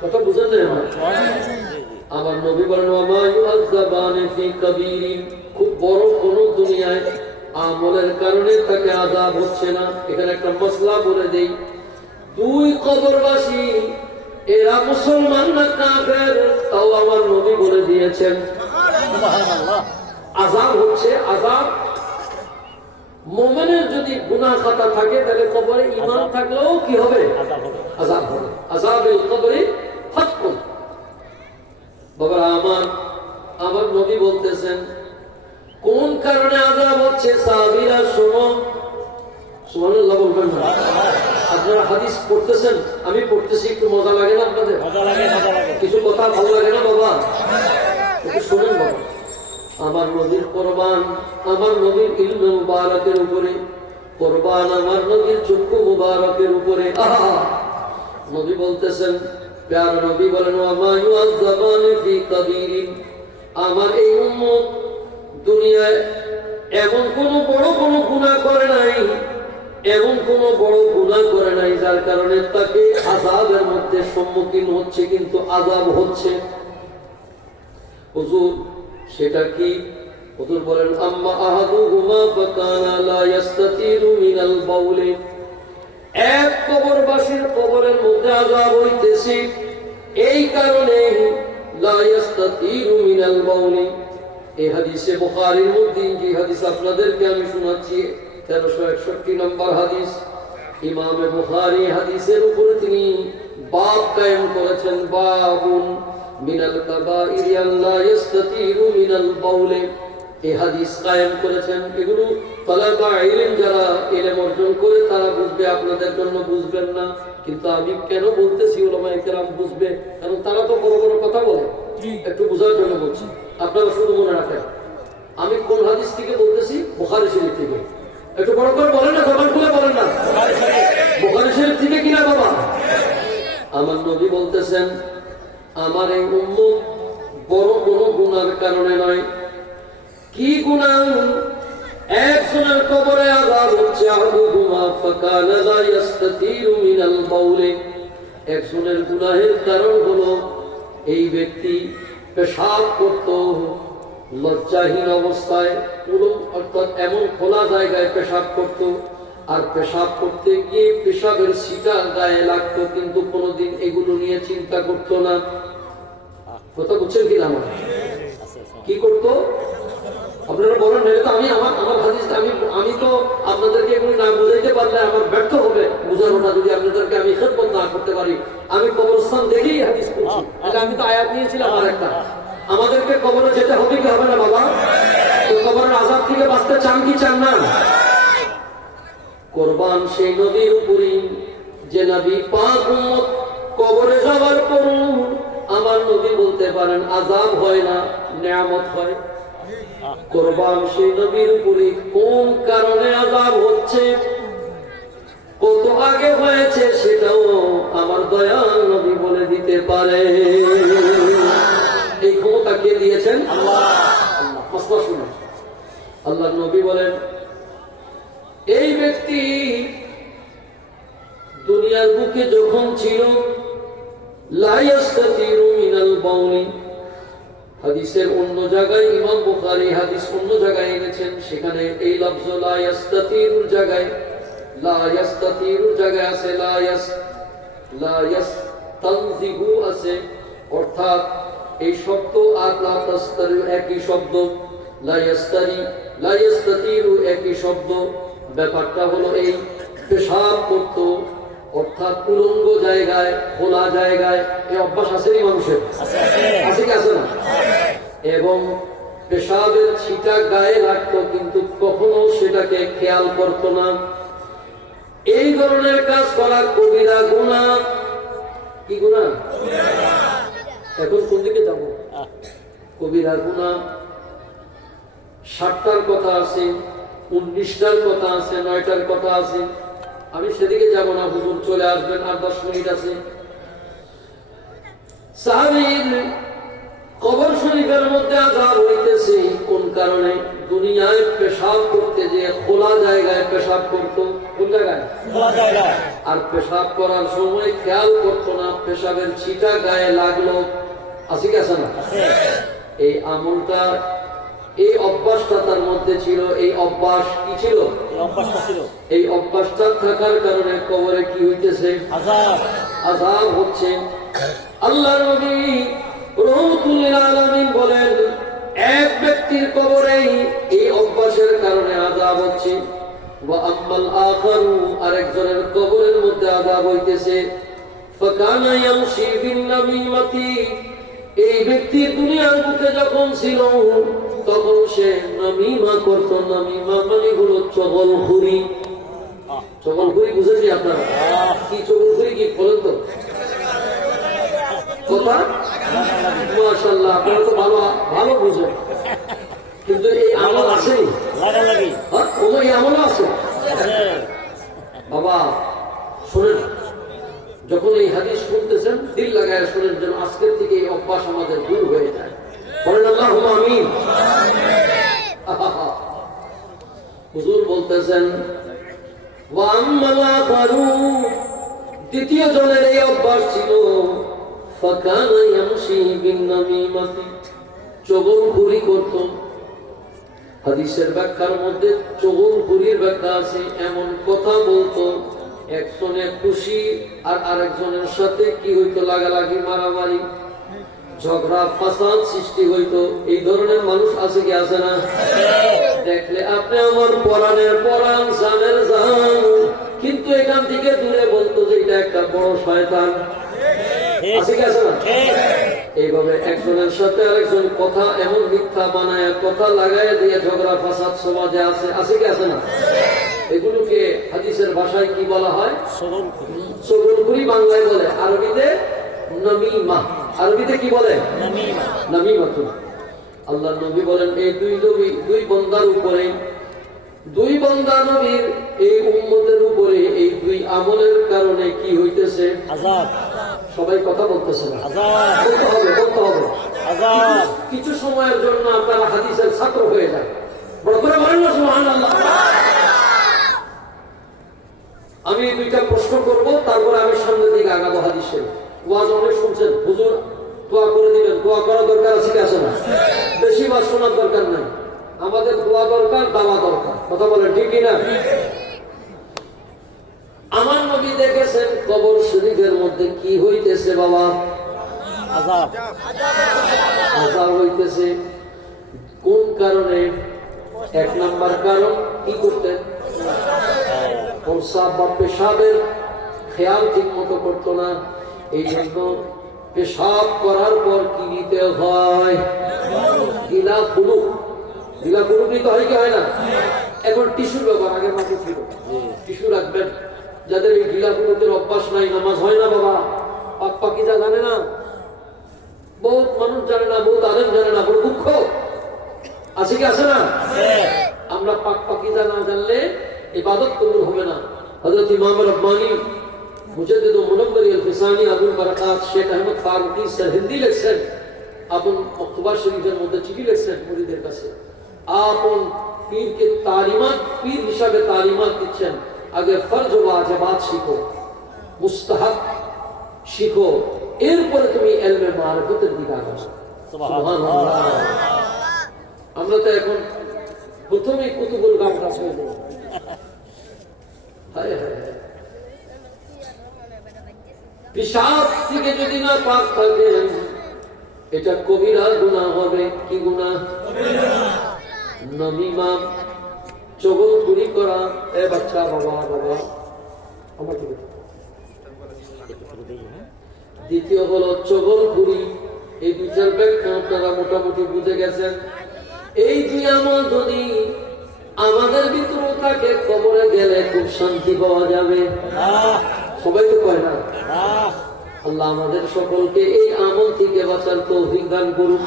কথা বুঝেন না? আমার নবী বলেন ওয়ামা ইউআযাবানি ফি কাবীরিন, খুব বড় কোন দুনিয়ায় আমলের কারণে তাকে আযাব হচ্ছে না। এখানে একটা মসলা বলে দেই, দুই কবরবাসী এরা মুসলমান না কাফের, তাও আমার নবী বলে দিয়েছেন আযাব হচ্ছে। আযাব মুমিনের যদি গুনাহ খাতা থাকে তাহলে কবরে ঈমান থাকলেও কি হবে? আযাব হবে। আযাবুল কবরে হাক্কুন। বাবা আমার নবী বলতেছেন কোন কারণে আযাব হচ্ছে সাহাবীরা শোনো। সুবহানাল্লাহ বলবেন না? আপনারা হাদিস পড়তেছেন, আমি পড়তেছি, একটু মজা লাগে না আপনাদের? কিছু কথা ভালো লাগে না বাবা? একটু শোনেন বাবা। আমার নবীর কোরবান, আমার নবীর ইলম মুবারকের উপরে কোরবান, আমার নবীর চক্ষু মুবারকের উপরে। নবী বলতেছেন, প্যার নবী বলেন ওয়ামা ইউআযাবানি ফি কাবীরিন, আমার এই উম্মত দুনিয়ায় এমন কোন বড় কোন গুনাহ করে নাই, এমন কোন বড় গুনাহ করে নাই যার কারণে তাকে আযাবের মধ্যে সম্মুখীন হচ্ছে, কিন্তু আযাব হচ্ছে। হুজুর সেটা কি? হুজুর বলেন আম্মা আহাদুহুমা ফাকানা লা ইস্তাতিরু মিনাল বাউলি, এক কবরবাসীর কবরের মধ্যে আযাব হইতেছে এই কারণে লা ইস্তাতিরু মিনাল বাউলি। এই হাদিসে বুখারীর মধ্যে, যে হাদিস আপনাদেরকে আমি শোনাচ্ছি 1361 নম্বর হাদিস, ইমামে বুখারী হাদিসের উপরে তিনি বাব কায়েম করেছেন, বাবুন মিনাল কাবাইরি আল্লা ইস্তাতিরু মিনাল বাউলি। এই হাদিস কায়েম করেছেন। এগুলো তলাবা ইলম, যারা ইলম অর্জন করে তারা বুঝবে, আপনাদের জন্য বুঝবেন না। কিন্তু আমি কেন বলতেছি উলামায়ে কেরাম বুঝবে, কারণ তারা তো বড় বড় কথা বলে, একটু বোঝার জন্য বলছি। আপনারা শুধু মনে রাখেন আমি কোন হাদিস থেকে বলতেছি, বুখারী শরীফ থেকে। একটু বড় করে বলেন না, জবান খুলে বলেন না, বুখারী শরীফ থেকে কিনা বাবা। আমার নবী বলতেছেন, আমার এই উম্মত বড় কোনো গুনার কারণে নয়। কি গুনাহ? একজনের কবরে আযাব হচ্ছে আহদুহুমা ফাকানা লা ইস্তাতিরু মিনাল বাউলি। একজনের গুনাহের কারণ হলো এই ব্যক্তি পেশাব করত লজ্জাহীন অবস্থায়, অর্থাৎ এমন খোলা জায়গায় পেশাব করত, আর পেশাব করতে গিয়ে পেশাবের ছিটা গায়ে লাগতো, কিন্তু কোনোদিন এগুলো নিয়ে চিন্তা করতো না। কথা বুঝছেন কিনা? আমার কি করতো আপনারা বলেন? আমি আমার হাদিস আমি তো আপনাদেরকে এগুলো না বুঝাইতে পারলে আমার ব্যর্থ হবে বুঝানোটা, যদি আপনাদেরকে আমি খেদমত না করতে পারি। আমি কবরস্থান দেখেই হাদিস পড়ছি, এটা আমি তো আয়াত নিয়েছিলাম আর একটা। আমাদেরকে কবরে যেতে হবে কি হবে না বাবা? কবরের আযাব থেকে বাঁচতে চান কি চান না? কোরবান সেই নবীর উপরই যে নবী পাক উম্মত কবরে যাওয়ার পর আমার নবী বলতে পারেন আযাব হয় না, নিয়ামত হয়। কোরবান সেই নবীর উপরে কোন কারণে আযাব হচ্ছে, কত আগে হয়েছে, সেটাও আমার দয়াল নবী বলে দিতে পারে। এই ক্ষমতা কে দিয়েছেন? আল্লাহ। আল্লাহ নবী বলেন, এই ব্যক্তি দুনিয়ার বুকে যখন ছিল লা ইস্তাতিরু মিনাল বাউলি। হাদিসের অন্য জায়গায় ইমাম বুখারী হাদিস অন্য জায়গায় এনেছেন, সেখানে এই লফজ লা ইস্তাতিরুর জায়গায় আছে লা ইস্তানজিহু আছে, অর্থাৎ এই শব্দ আর লা তাস্তারি একই শব্দ, লা ইস্তাতিরু একই শব্দ। ব্যাপারটা হলো এই পেশাব করত, অর্থাৎ উলঙ্গ জায়গায়, খোলা জায়গায়, এই অভ্যাস আছে মানুষের, আছে কি আছে না? এবং পেশাবের ছিটা গায়ে লাগতো, কিন্তু কখনো সেটাকে খেয়াল করতো না। এই ধরনের কাজ করার কবিরা গুনাহ। কি গুনাহ? এখন কোন দিকে যাব? কবিরা গুনাহ। 7টার কথা আছে, 19টার কথা আছে, 9টার কথা আছে। আমি সেদিকে যাব না, হুজুর চলে আসবেন, আর 10 মিনিট আছে। সাহাবীর কবর শরীফের মধ্যে আযাব হইতেছে কোন কারণে? দুনিয়ায় পেশাব করতে যে খোলা জায়গায় পেশাব করতো, কোন জায়গায়? খোলা জায়গায়। আর পেশাব করার সময় খেয়াল করতো না, পেশাবের ছিটা গায়ে লাগলো, আছে কি আছে না? এই আমলটা, এই অভ্যাসটা তার মধ্যে ছিল। এই অভ্যাস কি ছিল? এই অভ্যাসটা থাকার কারণে কবরে কি হইতেছে? আযাব হচ্ছে। আল্লাহর নবী রাহমাতুল লিল আলামিন বলেন, এক ব্যক্তির কবরে এই অভ্যাসের কারণে আযাব হচ্ছে। ওয়া আম্মাল আখারু, আরেকজনের কবরের মধ্যে আযাব হইতেছে। ফাকানা ইয়ামশি বিন নামিমাতি, এই ব্যক্তি দুনিয়ার বুকে যখন ছিল তখন সে নামিমা করত। নামিমা মানে হলো চগলখুরি। চগলখুরি বুঝেছি আপনারা? কি চগলখুরি কি বলেন তো? কথা মাশাআল্লাহ, আপনারা তো ভালো ভালো বুঝেন। কিন্তু এই আমল আছে, এই আমল আছে বাবা। শোনেন, যখন এই হাদিস শুনতেছেন দিল লাগায় শোনেন, যেন আজকের থেকে এই অভ্যাস আমাদের দূর হয়ে যায়। বলেন আল্লাহুম্মা আমিন। হুজুর বলতেছেন, ওয়া আম্মাল আখারু, দ্বিতীয় জনের এই অভ্যাস ছিল, ফাকানা ইয়ামশি বিন নামিমাতি, চগলখুরি করত। হাদিসের ব্যাখ্যার মধ্যে চগলখুরির ব্যাখ্যা আছে, এমন কথা বলতো একজনের খুশি আর আরেকজনের সাথে কি হইতো? লাগালাগি, মারামারি, ঝগড়া ফাসাদ সৃষ্টি হইতো। এই ধরনের মানুষ আছে কি আছে না? দেখলে আপনি আমার পরাণের পরাণ, জানের জান, কিন্তু এখান থেকে দূরে বলতো যে এটা একটা বড় শয়তান। আছে কি আছে না? এইভাবে একজনের সাথে আরেকজন কথা এমন মিথ্যা বানায় কথা লাগায় দিয়ে ঝগড়া ফাসাদ সমাজে আছে, আছে কি আছে না? এগুলোকে হাদিসের ভাষায় কি বলা হয়? সগলপুরি বাংলায় বলে, আরবিতে নমিমা। আরবিতে কি বলে? নমিমা। আল্লাহ নবী বলেন এই দুই বান্দার উপরে, দুই বান্দা নবীর এই উম্মতের উপরে এই দুই আমলের কারণে কি হইতেছে? আযাব। সবাই কথা বলতেছে না, বলতে হবে। কিছু সময়ের জন্য আপনারা হাদিসের ছাত্র হয়ে যান, বড় করে বলেন না সুবহানাল্লাহ। আমি দুইটা প্রশ্ন করব, তারপরে আমি সামনের দিকে আগাবো। হাদিসের ওয়াজ অনেক শুনছেন, হুজুর দোয়া করে দিবেন। দোয়া করা দরকার আছে কি আছে না? বেশি ওয়াজ শোনার দরকার নাই, আমাদের দোয়া দরকার, দাওয়া দরকার। কথা বলেন ঠিক কিনা? আমার নবী দেখেছেন কবর শরীফের মধ্যে কি হইতেছে বাবা? আযাব হইতেছে। কোন কারণে? এক নাম্বার কারণ কি করতেন? প্রস্রাব বা পেশাবের খেয়াল ঠিক মতো করতো না, এই জন্য পেশাব করার পর কি নিতে হয়? গিলা ফুলুক। গিলা ফুলুক নিতে হয় কি হয় না? এখন টিস্যুর ব্যবহার, আগে মাটি ছিল, টিস্যু রাখবেন। যাদের এই গিলা ফুলুকের অভ্যাস নাই, নামাজ হয় না বাবা। পাক পাকিজা জানে না, বহুত মানুষ জানে না, বহুত আলেম জানে না, বড় দুঃখ। আছে কি আছে না? আমরা পাক পাকিজা না জানলে ইবাদত কবুল হবে না। হযরত ইমাম রব্বানী মুজাদ্দিদ ও মুনাব্বির আল-ফিসানি আবুল বারাকাত শেখ আহমদ ফারুকি সরহিন্দি লিখছেন, আপন মক্তবা শরীফের মধ্যে চিঠি লিখছেন মুরিদের কাছে। আপন পীরকে তালিমাত, পীর হিসাবে তালিমাত দিচ্ছেন, আগে ফরজ ও ওয়াজিবাত শিখো, মুস্তাহাব শিখো, এরপরে তুমি ইলমে মারিফতের দিকে আগাও। সুবহানাল্লাহ। আমরা তো এখন প্রথমেই কুতুবুল গামটা হয়ে যাই। হায় হায়, পেশাব থেকে যদি না পাক থাকেন, এটা কবিরা গুনাহ হবে। কি গুনাহ? নমিমা, চগলখুরি করা। এ বাচ্চা, বাবা বাবা আমার থেকে। দ্বিতীয় হলো চগলখুরি। এই দুইটার ব্যাখ্যা আপনারা মোটামুটি বুঝে গেছেন। এই দুই আমল যদি আমাদের ভিতরে থাকে, কবরে গেলে খুব শান্তি পাওয়া যাবে। সবাই তো কয় না? আল্লাহ আমাদের সকলকে এই আমল থেকে বাঁচার তৌফিক দান করুন।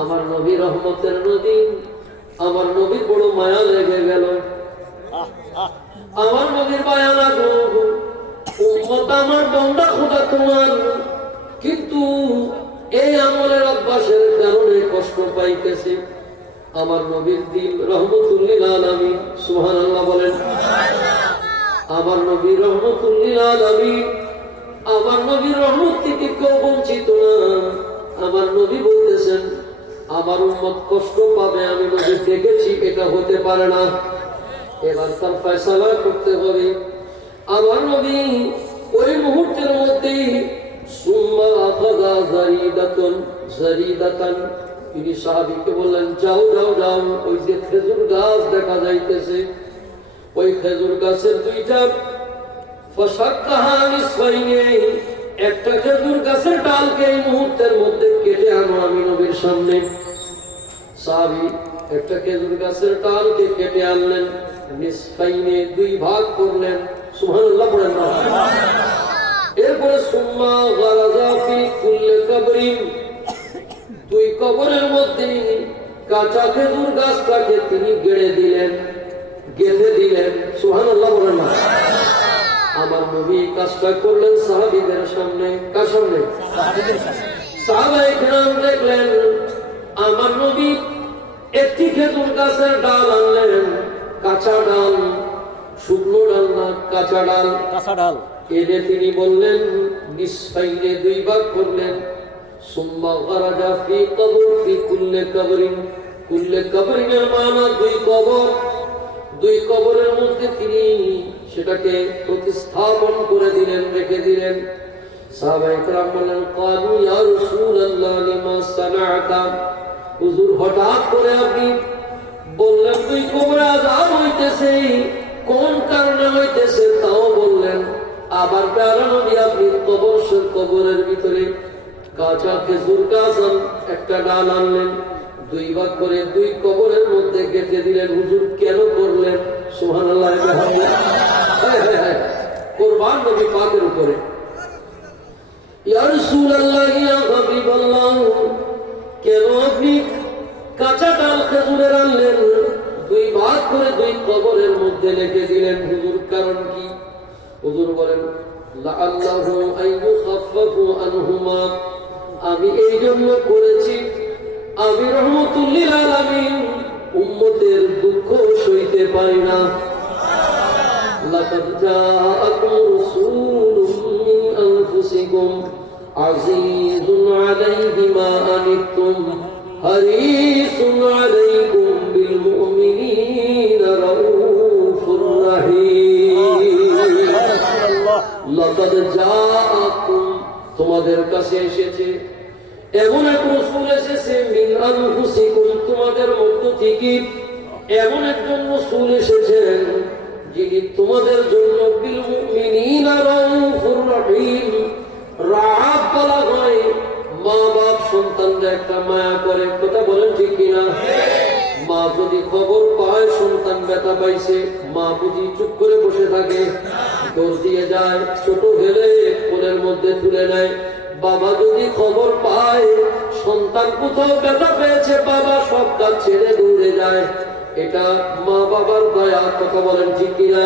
আমার নবী রহমতের নবী, আমার নবীর বড় মায়া লেগে গেল। আমার নবীর মায়া লাগলো, উম্মত আমার বান্দা খোদা তোমার, কিন্তু এই আমলের অভ্যাসের কারণে কষ্ট পাইতেছে। আমার নবীর দিন রহমতুল লিল আলামিন। সুবহানাল্লাহ বলেন। আমার নবী রহমতুল লিল আলামিন, আমার নবীর রহমত থেকে কেউ বঞ্চিত না। আমার নবী বলতেছেন আমার উম্মত কষ্ট পাবে, আমি নবী দেখেছি, এটা হতে পারে না। এবার তার ফয়সালা করতে হবে। আমার নবী ওই মুহূর্তের মধ্যেই সুম্মা আখাযা জারিদাতান, তিনি সাহাবীকে বললেন যাও যাও যাও, ওই যে খেজুর গাছ দেখা যাইতেছে, ওই খেজুর গাছের দুইটা ফাশাক্কাহা নিসফাইনি, একটা খেজুর গাছের ডালকে এই মুহূর্তের মধ্যে কেটে আনো আমি নবীর সামনে। সাহাবী একটা খেজুর গাছের ডালকে কেটে আনলেন, নিসফাইনি, দুই ভাগ করলেন। সুবহানাল্লাহ বলেন না? এরপরে সুম্মা গারাযা ফি কুল্লি কবরিন, দুই কবরের মধ্যে কাঁচা খেজুর গাছটাকে তিনি গেড়ে দিলেন, গেঁথে দিলেন। সুবহানাল্লাহ বলেন না? আমার নবী কাজটা করলেন সাহাবীদের সামনে। কার সামনে? সাহাবায়ে কেরাম দেখলেন আমার নবী একটি খেজুর গাছের ডাল আনলেন, কাঁচা ডাল, শুকনো ডাল না, কাঁচা ডাল, কাঁচা ডাল এনে তিনি বললেন নিসফাইনে, দুই ভাগ করলেন। সুম্মা গারাজা ফি কবর ফি কুল্লি কবরিন, কুল্লি কবরিনের মানা দুই কবর, দুই কবরের মধ্যে তিনি সেটাকে প্রতিস্থাপন করে দিলেন, রেখে দিলেন। সাহাবায়ে কেরাম বললেন ক্বালু ইয়া রাসূলুল্লাহ লিমা সানা'তা, হুজুর হঠাৎ করে আপনি বললেন দুই কবরে আযাব হইতেছে, কোন কারণে হইতেছে তাও বললেন। আবার প্যারা নবী আপনি কবরের ভিতরে কাঁচা খেজুর গাছ একটা ডাল আনলেন, 2 ভাগ করে 2 কবরের মধ্যে গেঁথে দিলেন। হুজুর কেন করলেন? সুবহানাল্লাহ। কুরবান নবী পাকের উপরে। ইয়া রাসূলুল্লাহ, ইয়া হাবিবাল্লাহ, কেন আপনি কাঁচা ডাল খেজুরের আনলেন, 2 ভাগ করে 2 কবরের মধ্যে রেখে দিলেন? হুজুর কারণ কি? হুজুর বলেন, লাআল্লাহু আইয়ুখাফফাফু আনহুমা, আমি এই জন্য করেছি, আমি রহমাতুল লিল আলামিন উম্মতের দুঃখ সইতে পারি না। লাকাদ জাআকুম রাসূলুম মিন আনফুসিকুম আজিজুন আলাইহি মা আনিতুম হারিসুন আলাইকুম বিল মুমিনিনা রাউফুর রাহিম। লাকাদ জাআকুম, তোমাদের কাছে এসেছে, এমন এক রাসূল এসেছে, মিন আনফুসিকুম, তোমাদের মধ্য থেকে এমন একজন রাসূল এসেছেন যিনি তোমাদের জন্য বিল মুমিনিনা রাউফুর রহিম। রাআব বলা হয় মা বাপ সন্তানদের একটা মায়া করে, কথা বলেন ঠিক কিনা? মা যদি খবর পায় সন্তান ব্যথা পাইছে, মা বুঝি চুপ করে বসে থাকে, দৌড় দিয়ে যায়, ছোট ফেলে কোলের মধ্যে তুলে নেয়। বাবা যদি খবর পায় সন্তান কোথাও ব্যথা পেয়েছে, বাবা সব কাজ ছেড়ে দৌড়ে যায়। এটা মা বাবার দয়া, কথা বলেন ঠিক কিনা?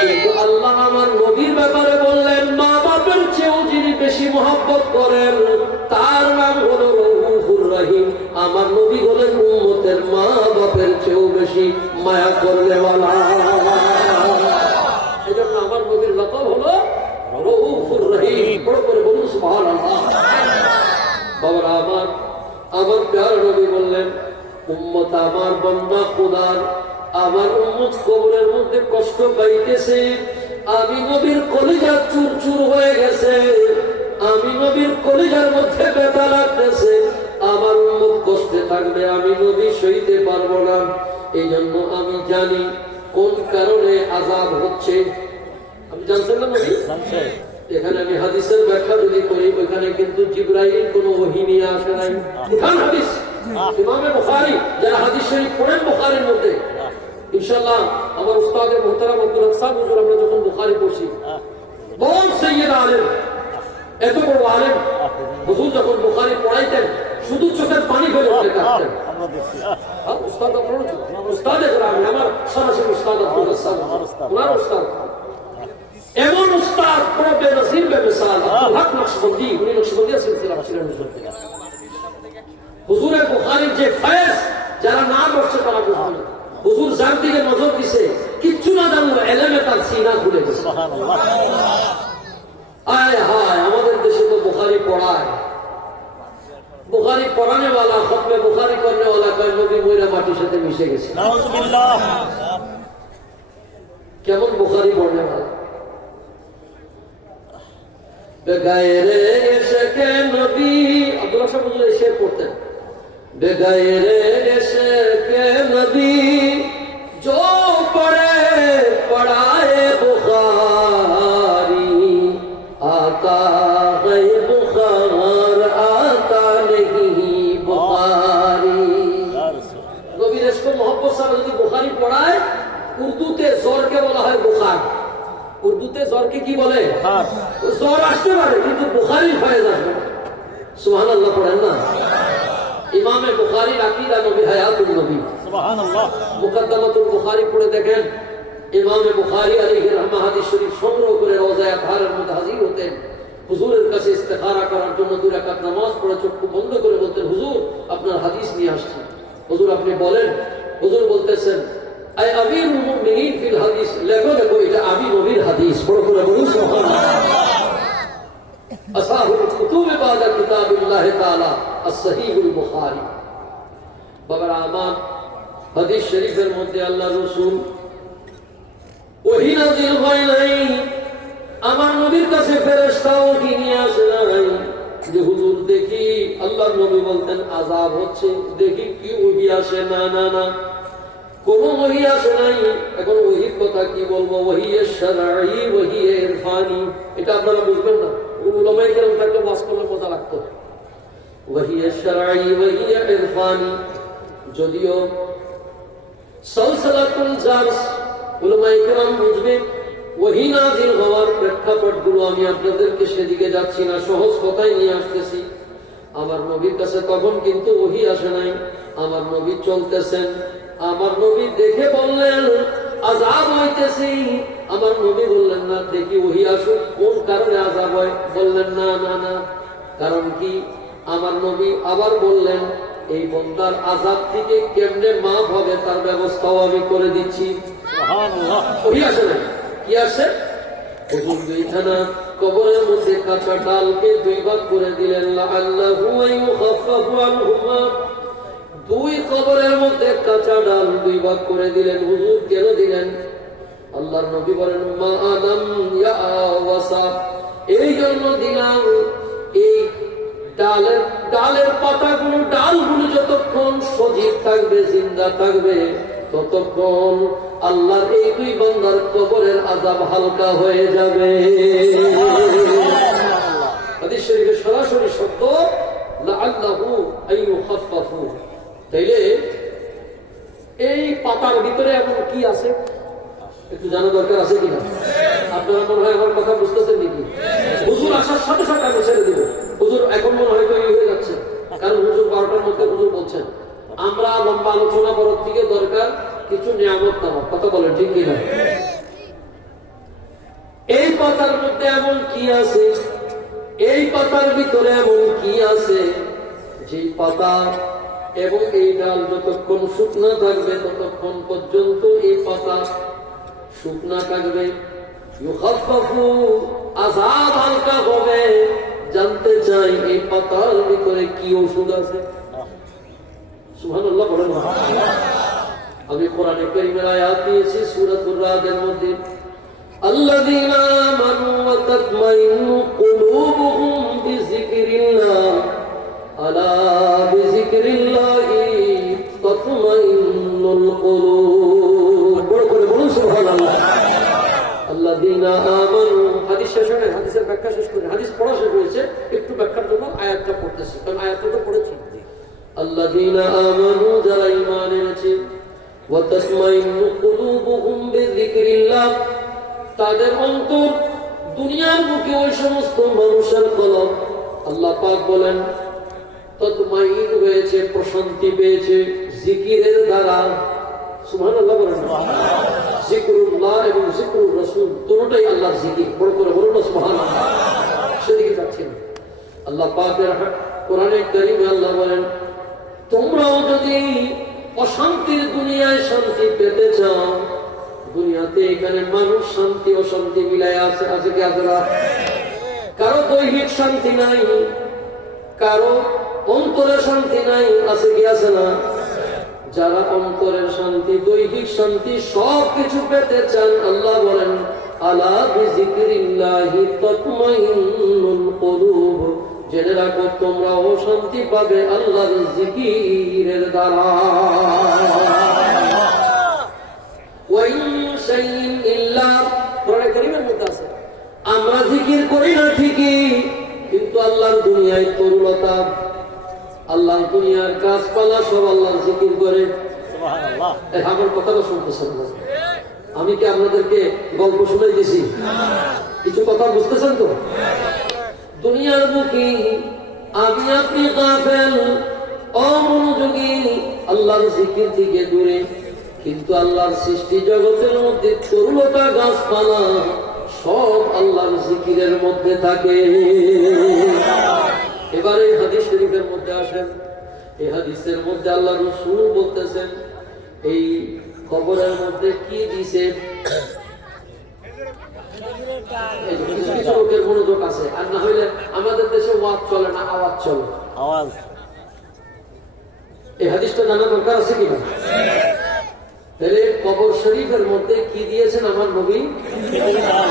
কিন্তু আল্লাহ আমার নবীর ব্যাপারে বললেন, মা বাপের চেয়েও যিনি বেশি মহব্বত করেন তার নাম হলো রউফুর রহিম। আমার নবী হলেন উম্মতের মা বাপের চেয়েও বেশি মায়া করনেওয়ালা। এজন্য আমার নবীর লকব হলো রউফুর রহিম। বড় করে বলুন সুবহানাল্লাহ। বাবারা আমার প্যার নবী বললেন, উম্মত আমার বান্দা খোদার, আমার উম্মত কবরের মধ্যে কষ্ট পাইতেছে, আমি নবীর কলিজা চুর চুর হয়ে গেছে, আমি নবীর কলিজার মধ্যে ব্যথা লাগতেছে, আমার উম্মত কষ্টে থাকবে, আমি নবী সইতে পারবো না। এই জন্য আমি জানি কোন কারণে আযাব হচ্ছে। আমি জানতেন না নবী? এখানে আমি হাদিসের ব্যাখ্যা যদি করি, ওইখানে কিন্তু জিবরাইল কোনো ওহী নিয়ে আসে নাই। কোন হাদিস? ইমামে বুখারী, যারা হাদিস শরীফ পড়েন বুখারীর মধ্যে, ইনশাআল্লাহ আমার উস্তাদ মুহতারাম আব্দুল হক সাহেব হুজুর, আমরা যখন বুখারী পড়ছি, বড় সৈয়দ আলেম, এত বড় আলেম, হুজুর যখন বুখারী পড়াইতেন শুধু চোখের পানি ফেলে উঠে কাঁদতেন। উস্তাদ আপনার উস্তাদ আমি আমার সরাসরি উস্তাদ আব্দুল হক সাহেব, ওনার উস্তাদ, এমন উস্তাদ বড় বেনজির বেমিসাল আব্দুল হক নকশবন্দি, উনি নকশবন্দিয়া সিলসিলা ছিলেন হুজুর। হুজুরের বুখারীর যে ফয়েজ, যারা না পড়ছে তারা বুঝবে না। হুজুর যার দিকে নজর দিছে, কিচ্ছু না জানলো, এলেমে তার সিনা খুলে গেছে। আয় হায়, আমাদের দেশে তো বুখারী পড়ায়, বুখারী পড়ানেওয়ালা, খতমে বুখারী করনেওয়ালা কয় নবী ময়রা মাটির সাথে মিশে গেছে। কেমন বুখারী পড়নেওয়ালা? বেগায়েরে ইশকে নবী, আব্দুল হক সাহেব হুজুর এসে পড়তেন, बेगैरे इश्क़े नबी जो पढ़े पढ़ाए बुखारी, आता है बुखार आता नहीं बुखारी। नबीर इश्क़ मोहब्बत से যদি বুখারী পড়ায়, উর্দুতে জ্বরকে বলা হয় বুখার। উর্দুতে জ্বরকে কি বলে? জ্বর আসতে পারে কিন্তু বুখারীর ফয়েজ আসবে না। সুবহানাল্লাহ পড়েন না? ইমামে বুখারীর আকীদা নবী হায়াতুন নবী, সুবহানাল্লাহ। মুকদ্দমাতুল বুখারী পড়ে দেখেন, ইমামে বুখারী আলাইহির রাহমাহ হাদিস শরীফ সংগ্রহ করে রওজায়ে আতহারের মধ্যে হাজির হতেন। হুজুরের কাছে ইস্তেখারা করার জন্য 2 রাকাত নামাজ পড়ে চক্ষু বন্ধ করে বলতেন, হুজুর আপনার হাদিস নিয়ে আসছি। হুজুর আপনি বলেন। হুজুর বলতেছেন, আই আমিরুল মুমিনিন ফিল হাদিস, লেখো দেখো এটা আমি নবীর হাদিস। বড় করে বলুন সুবহানাল্লাহ। আসাহুল কুতুব বাদা কিতাবিল্লাহ তাআলা as-sahihul bukhari। বাবার আমার হাদিস শরীফের মধ্যে আল্লাহ রাসূল ওহী নাযিল হয় নাই, আমার নবীর কাছে ফেরেশতা ওহী নিয়ে আসে নাই যে হুজুর দেখি, আল্লাহর নবী বলতেন আযাব হচ্ছে, দেখি কি ওহী আসে। না না না, কোন ওহী আসে নাই। এখন ওহীর কথা কি বলবো? ওহী শারঈ, ওহী ইরফানি, এটা আপনারা বুঝবেন না। উলামায়ে কেরাম থাকলে ওয়াজ করলে মজা লাগতো। ওয়াহিয়া শারঈ ওয়াহিয়া ইরফানি। যদিও সালসালাতুল জারস উলামায়ে কেরাম বুঝবে, ওহী নাযিল হওয়ার প্রেক্ষাপটগুলো আমি আপনাদেরকে সেদিকে যাচ্ছি না, সহজ কথাই নিয়ে আসতেছি। আমার নবীর কাছে তখন কিন্তু ওহী আসে নাই, আমার নবী চলতেছেন। আমার নবী দেখে বললেন আযাব হইতেছে। আমার নবী বললেন না দেখি ওহী আসুক, কোন কারণে আযাব হয়? বললেন না না না, কারণ কি? আমার নবী আবার বললেন এই বন্দার আযাব থেকে কেমনে মাফ হবে তার ব্যবস্থাও আমি করে দিচ্ছি। সুবহানাল্লাহ। ওহী আসে না, কি আসে? হুজুর দুইখানা কবরের মধ্যে কাঁচা ডালকে দুই ভাগ করে দিলেন, লাআল্লাহু ইউখাফফাফু আনহুমা। দুই কবরের মধ্যে কাঁচা ডাল দুই ভাগ করে দিলেন। হুজুর কেন দিলেন? আল্লাহর নবী বলেন মা আদম ইয়া ওয়াসা, এই জন্য দিলাম এই ডালের পাতাগুলো ডালগুলো যতক্ষণ সজীব থাকবে, জিন্দা থাকবে, ততক্ষণ আল্লাহর এই দুই বান্দার কবরের আযাব হালকা হয়ে যাবে। হাদিস শরীফে সরাসরি শব্দ লাআল্লাহু আইয়ুখাফফাফু। তাইলে এই পাতার ভিতরে এমন কি আছে একটু জানা দরকার আছে কিনা? আপনারা মনে হয় আমার কথা বুঝতেছেন নাকি? হুজুর আসার সাথে সাথে আমি ছেড়ে দিব। হুজুর এখন মনে হয় হয়ে যাচ্ছে, কারণ হুজুর 12টার মধ্যে হুজুর বলছেন আমরা লম্বা আলোচনা করার থেকে দরকার কিছু নিয়ামত নামক কথা বলেন, ঠিক কিনা? এই পাতার মধ্যে এমন কি আছে, এই পাতার ভিতরে এমন কি আছে, যে পাতা এবং এই ডাল যতক্ষণ শুকনা থাকবে ততক্ষণ পর্যন্ত এই পাতা শুকনা থাকবে। ইউখাফফাফু, আযাব হালকা হবে। জানতে চাই এই পাতার ভিতরে কি ওষুধ আছে? সুবহানাল্লাহ বলেন। আমি কোরআনে কারীমের আয়াত দিয়েছি সূরাতুর রাদের মধ্যে, আল্লাযীনা আমানু ওয়া তাতমাইন্নু কুলুবুহুম বিযিকরিল্লাহ, আলা বিযিকরিল্লাহি তাতমাইন্নুল কুলুব। বড় করে বলুন সুবহানাল্লাহ। আল্লাযীনা আমানু, হাদিস শেষ হয়, হাদিসের ব্যাখ্যা শেষ করে, হাদিস পড়া শেষ হয়েছে, একটু ব্যাখ্যার জন্য আয়াতটা পড়তেছি, কারণ আয়াতটা তো পড়েছি। আল্লাযীনা আমানু, যারা ঈমান এনেছে, ওয়া তাতমাইন্নু কুলুবুহুম বিযিকরিল্লাহ, তাদের অন্তর, দুনিয়ার বুকে ওই সমস্ত মানুষের কলব, আল্লাহ পাক বলেন তাতমাইন হয়েছে, প্রশান্তি পেয়েছে জিকিরের দ্বারা। সুবহানাল্লাহ বলেন। জিকরুল্লাহ এবং জিকরুর রাসূল দুটোই আল্লাহর জিকির। বড় করে বলুন না সুবহানাল্লাহ। সেদিকে যাচ্ছি না। আল্লাহ পাকের কোরআনে কারীমে আল্লাহ বলেন তোমরাও যদি অশান্তির দুনিয়ায় শান্তি পেতে চাও, দুনিয়াতে এখানে মানুষ শান্তি অশান্তি মিলায় আছে, আছে কি আছে না? কারো দৈহিক শান্তি নাই, কারো অন্তরে শান্তি নাই, আছে কি আছে না? যারা অন্তরের শান্তি, দৈহিক শান্তি সব কিছু পেতে চান, আল্লাহ বলেন আলা বিযিকরিল্লাহি তাতমাইন্নুল কুলুব, জেনে রাখো তোমরাও শান্তি পাবে আল্লাহর জিকিরের দ্বারা। ওয়া ইন শাইইন ইল্লা, কোরআনে কারীমের মধ্যে আছে আমরা জিকির করি না ঠিকই, কিন্তু আল্লাহর দুনিয়ায় তরুলতা, আল্লাহর দুনিয়ার গাছপালা সব আল্লাহর জিকির করে। সুবহানাল্লাহ। আমার কথাটা শুনতেছেন না? আমি কি আপনাদেরকে গল্প শুনাই দিছি? কিছু কথা বুঝতেছেন তো? দুনিয়ার বুকে আমি আপনি গাফেল, অমনোযোগী, আল্লাহর জিকির থেকে দূরে, কিন্তু আল্লাহর সৃষ্টি জগতের মধ্যে তরুলতা গাছপালা সব আল্লাহর জিকিরের মধ্যে থাকে। এবারে হাদিস শরীফের মধ্যে আসেন, এই হাদিসের মধ্যে আল্লাহ রাসূল বলতেছেন এই কবরের মধ্যে কি দিছে। কিছু কিছু লোকের মনোযোগ আছে, আর না হইলে আমাদের দেশে ওয়াজ চলে না, আওয়াজ চলে। আওয়াজ, এই হাদিসটা জানা দরকার আছে কিনা? তাহলে কবর শরীফের মধ্যে কি দিয়েছেন আমার নবী?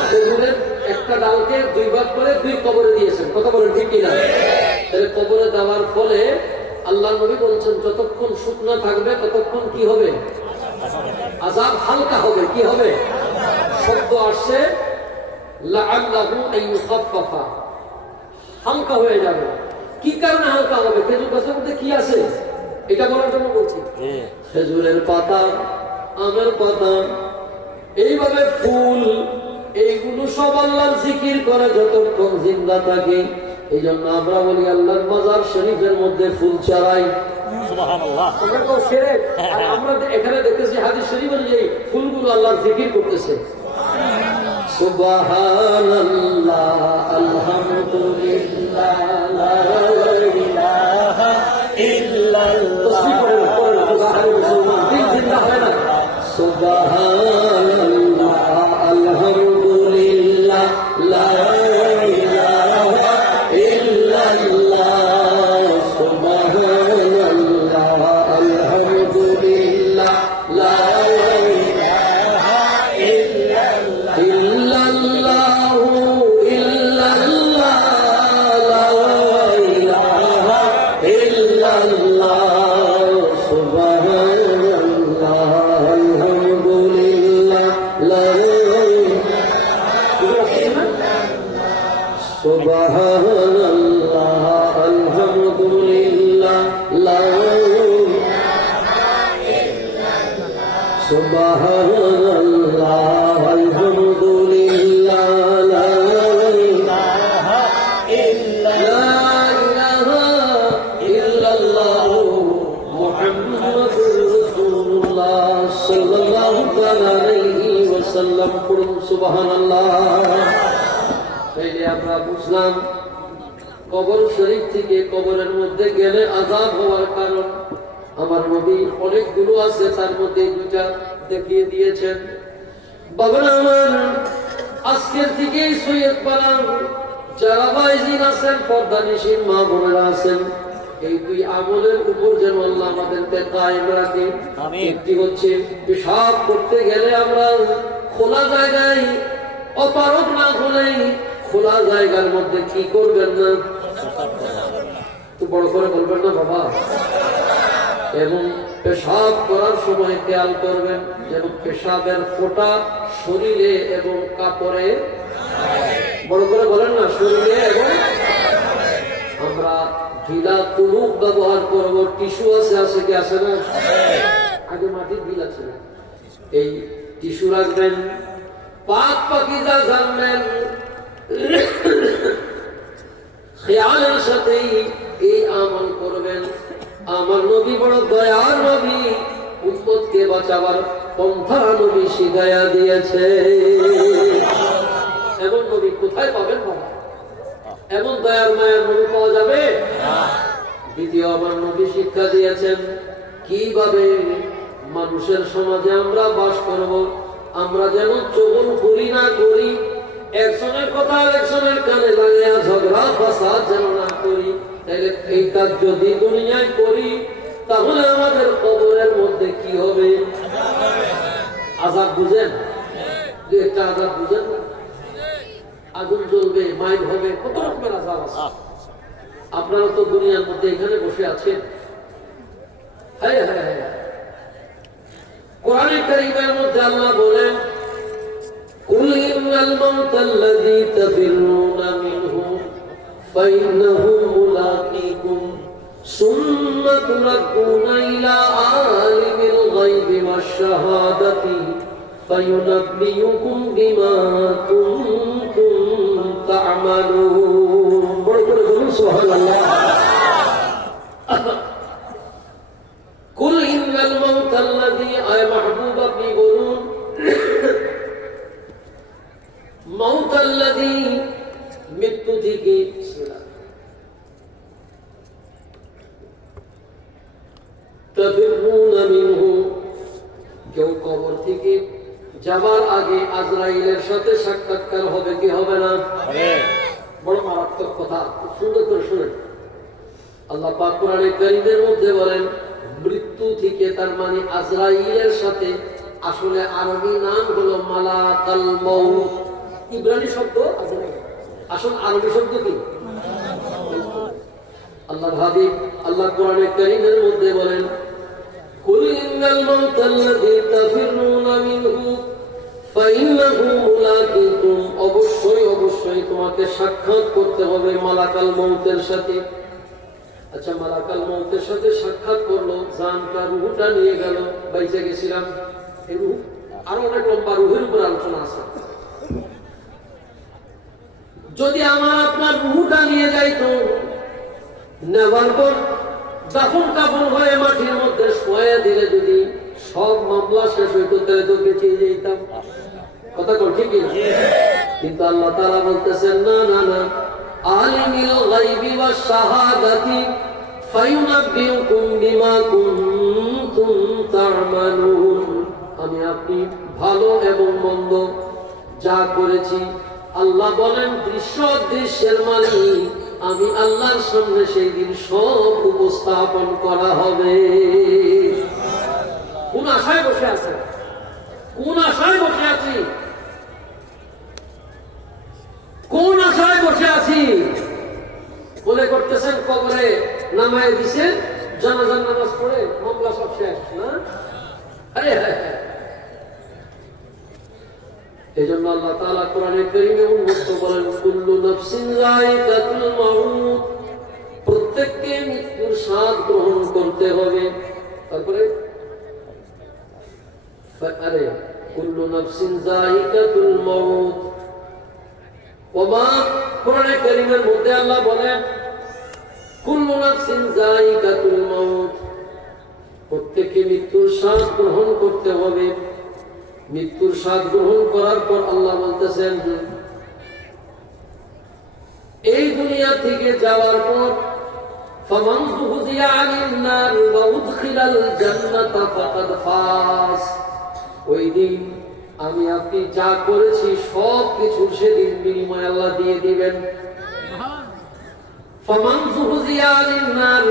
খেজুরের একটা ডালকে দুই ভাগ করে দুই কবরে দিয়েছেন। কথা বলেন ঠিক কিনা? তাহলে কবরে দেওয়ার ফলে আল্লাহ নবী বলছেন যতক্ষণ শুকনা থাকবে ততক্ষণ কি হবে? আযাব হালকা হবে। কি হবে? শব্দ আসছে লাআল্লাহু আইয়ুখাফফাফা, হালকা হয়ে যাবে। কি কারণে হালকা হবে? খেজুর গাছের মধ্যে কি আছে এটা বলার জন্য বলছি। খেজুরের পাতা, আমের পাতা, এইভাবে ফুল, এইগুলো সব আল্লাহর জিকির করে যতক্ষণ জিন্দা থাকে। এই জন্য আমরা বলি আল্লাহর মাজার শরীফের মধ্যে ফুল চালাই। আমরা এখানে দেখতেছি হাদিস শরীফ অনুযায়ী ফুলগুলো আল্লাহর জিকির করতেছে। সুবহানাল্লাহ, আলহামদুলিল্লাহ, লা ইলাহা ইল্লাল্লাহ। সুবহানাল্লাহ, আলহামদুলিল্লাহ, লা ইলাহা ইল্লাল্লাহ। সুবহানাল্লাহ, আলহামদুলিল্লাহ, লা ইলাহা ইল্লাল্লাহ, ইল্লাল্লাহ, লা ইলাহা ইল্লাল্লাহ। সুবহানাল্লাহ, আলহামদুলিল্লাহ, লা সুবহানাল্লাহ, আলহামদুলিল্লাহ, লা সুবহানাল্লাহ, আলহামদুলিল্লাহ, লা ইলাহা ইল্লাল্লাহ, মুহাম্মাদুর রাসূলুল্লাহ সাল্লাল্লাহু আলাইহি ওয়াসাল্লাম। পড়ুন সুবহানাল্লাহ। তাইলে আমরা বুঝলাম কবর শরীফ থেকে কবরের মধ্যে গেলে আযাব হওয়ার কারণ আমার নবী অনেকগুলো আছে, তার মধ্যে দুইটা দেখিয়ে দিয়েছেন। বাবারা আমার, আজকের থেকে সৈয়দ পাড়া যারা বাইজিন আছেন, পর্দানিশীন মা বোনেরা আছেন, এই দুই আমলের উপর যেন আল্লাহ আমাদেরকে কায়েম রাখে। একটি হচ্ছে পেশাব করতে গেলে আমরা খোলা জায়গায় অপারগ না হলেই খোলা জায়গার মধ্যে কি করবেন না, তো বড় করে বলবেন না বাবা। এবং পেশাব করার সময় খেয়াল করবেন যেন পেশাবের ফোঁটা শরীরে এবং কাপড়ে, বড় করে বলেন না, শরীরে এবং। আমরা ঢিলা তুলুক ব্যবহার করবো, টিস্যু আছে কি আছে না? আগে মাটির বিল আছে, এই টিস্যু রাখবেন। পাক পাকিজা জানবেন, খেয়ালের সাথেই এই আমল করবেন। আমার নবী বড় দয়ার নবী, উম্মতকে বাঁচাবার পন্থা নবী শিখাইয়া দিয়েছে। এমন নবী কোথায় পাবেন বাবা? এমন দয়ার মায়ের নবী পাওয়া যাবে? দ্বিতীয়, আমার নবী শিক্ষা দিয়েছেন কিভাবে মানুষের সমাজে আমরা বাস করব। আমরা যেন চগলখুরি না করি, একজনের কথা আরেকজনের কানে লাগিয়া ঝগড়া ফাসাদ যেন না করি। তাইলে এই কাজ যদি দুনিয়ায় করি, তাহলে আমাদের কবরের মধ্যে কি হবে? আযাব বুঝেন? যে একটা আযাব বুঝেন না? আগুন জ্বলবে, মাইল হবে, কত রকমের আযাব আছে। আপনারা তো দুনিয়ার মধ্যে এখানে বসে আছেন। হ্যাঁ হ্যাঁ হ্যাঁ, কোরআনে কারীমের মধ্যে আল্লাহ বলেন, কুল ইন্নাল মাউতাল্লাযী তাফিরুনা মিনহু ফাইন্নাহু মুলাকীকুম সুম্মা তুরাদ্দুনা ইলা আলিমিল গায়বি ওয়াশ শাহাদাতি ফায়ুনাব্বিউকুম বিমা কুনতুম তা'মালুন। বড় করে বলুন সুবহানাল্লাহ। কুল ইন্নাল মাউতাল্লাযী, আয় মাহবুব আপনি বলুন, মাউতাল্লাযী মৃত্যু থেকে, তাফিরুনা মিনহু, কেউ কবর থেকে যাবার আগে আজরাইলের সাথে সাক্ষাৎকার হবে কি হবে না? বড় মারাত্মক কথা, খুব সুন্দর করে শুনেন। আল্লাহ পাক কোরআনে কারীমের মধ্যে বলেন মৃত্যু থেকে, তার মানে আজরাইলের সাথে, আসলে আরবি নাম হলো মালাকাল মউত। ইব্রানি শব্দ আজরাইল, আসল আরবি শব্দ কি? আল্লাহ হাবিব আল্লাহ কোরআনে কারীমের মধ্যে বলেন, কুল ইন্নাল মাউতাল্লাযী তাফিরুনা মিনহু ফাইন্নাহু মুলাকীকুম, অবশ্যই অবশ্যই তোমাকে সাক্ষাৎ করতে হবে মালাকাল মউতের সাথে। আচ্ছা, মালাকাল মউতের সাথে সাক্ষাৎ করলো, জানটা রুহটা নিয়ে গেল, বাইচে গেছিলাম। এই রুহ আরো অনেক লম্বা, রুহের উপর আলোচনা আছে। যদি আমার আপনার রুহটা নিয়ে যাইতো, নেওয়ার পর দাফন কাফন হয়ে মাটির মধ্যে শোয়া দিলে যদি সব মামলা শেষ হইতো, তাহলে তো বেঁচে যেতাম। কথা কর ঠিক না? কিন্তু আল্লাহ তাআলা বলতেছেন না না না, আলিমিল গায়বি ওয়াশ শাহাদাতি ফায়ুনাব্বিউকুম বিমা কুনতুম তা'মালুন। আমি আপনি ভালো এবং মন্দ যা করেছি, আল্লাহ বলেন দৃশ্য দৃশ্যের মালিক আমি আল্লাহর সামনে সেই দিন সব উপস্থাপন করা হবে। কোন আশায় বসে আছে? কোন আশায় বসে আছি? কোন আশায় বসে আছি? মনে করতেছেন কবরে নামায় দিছেন, জানাজার নামাজ পড়ে মামলা সব শেষ না? এই জন্য আল্লাহ তাআলা কোরআনে কারীমে উন্মুক্ত বলেন, কুল্লু নাফসিন যায়িকাতুল মাউত, প্রত্যেককে মৃত্যুর স্বাদ গ্রহণ করতে হবে। তারপরে কুল্লু নাফসিন যায়িকাতুল মাউত। ওমা কোরআনে কারীমের মধ্যে আল্লাহ বলেন কুল্লু নাফসিন যায়িকাতুল মাউত, প্রত্যেককে মৃত্যুর স্বাদ গ্রহণ করতে হবে। মৃত্যুর স্বাদ গ্রহণ করার পর আল্লাহ বলতেছেন, এই দুনিয়া থেকে যাওয়ার পর ফামান যুহজিয়া আনিন নার ওয়া উদখিলাল জান্নাতা ফাকাদ ফাজ। ওই দিন আমি আপনি যা করেছি সব কিছু সেদিন বিনিময় আল্লাহ দিয়ে দিবেন। ফামান যুহজিয়া আনিন নার,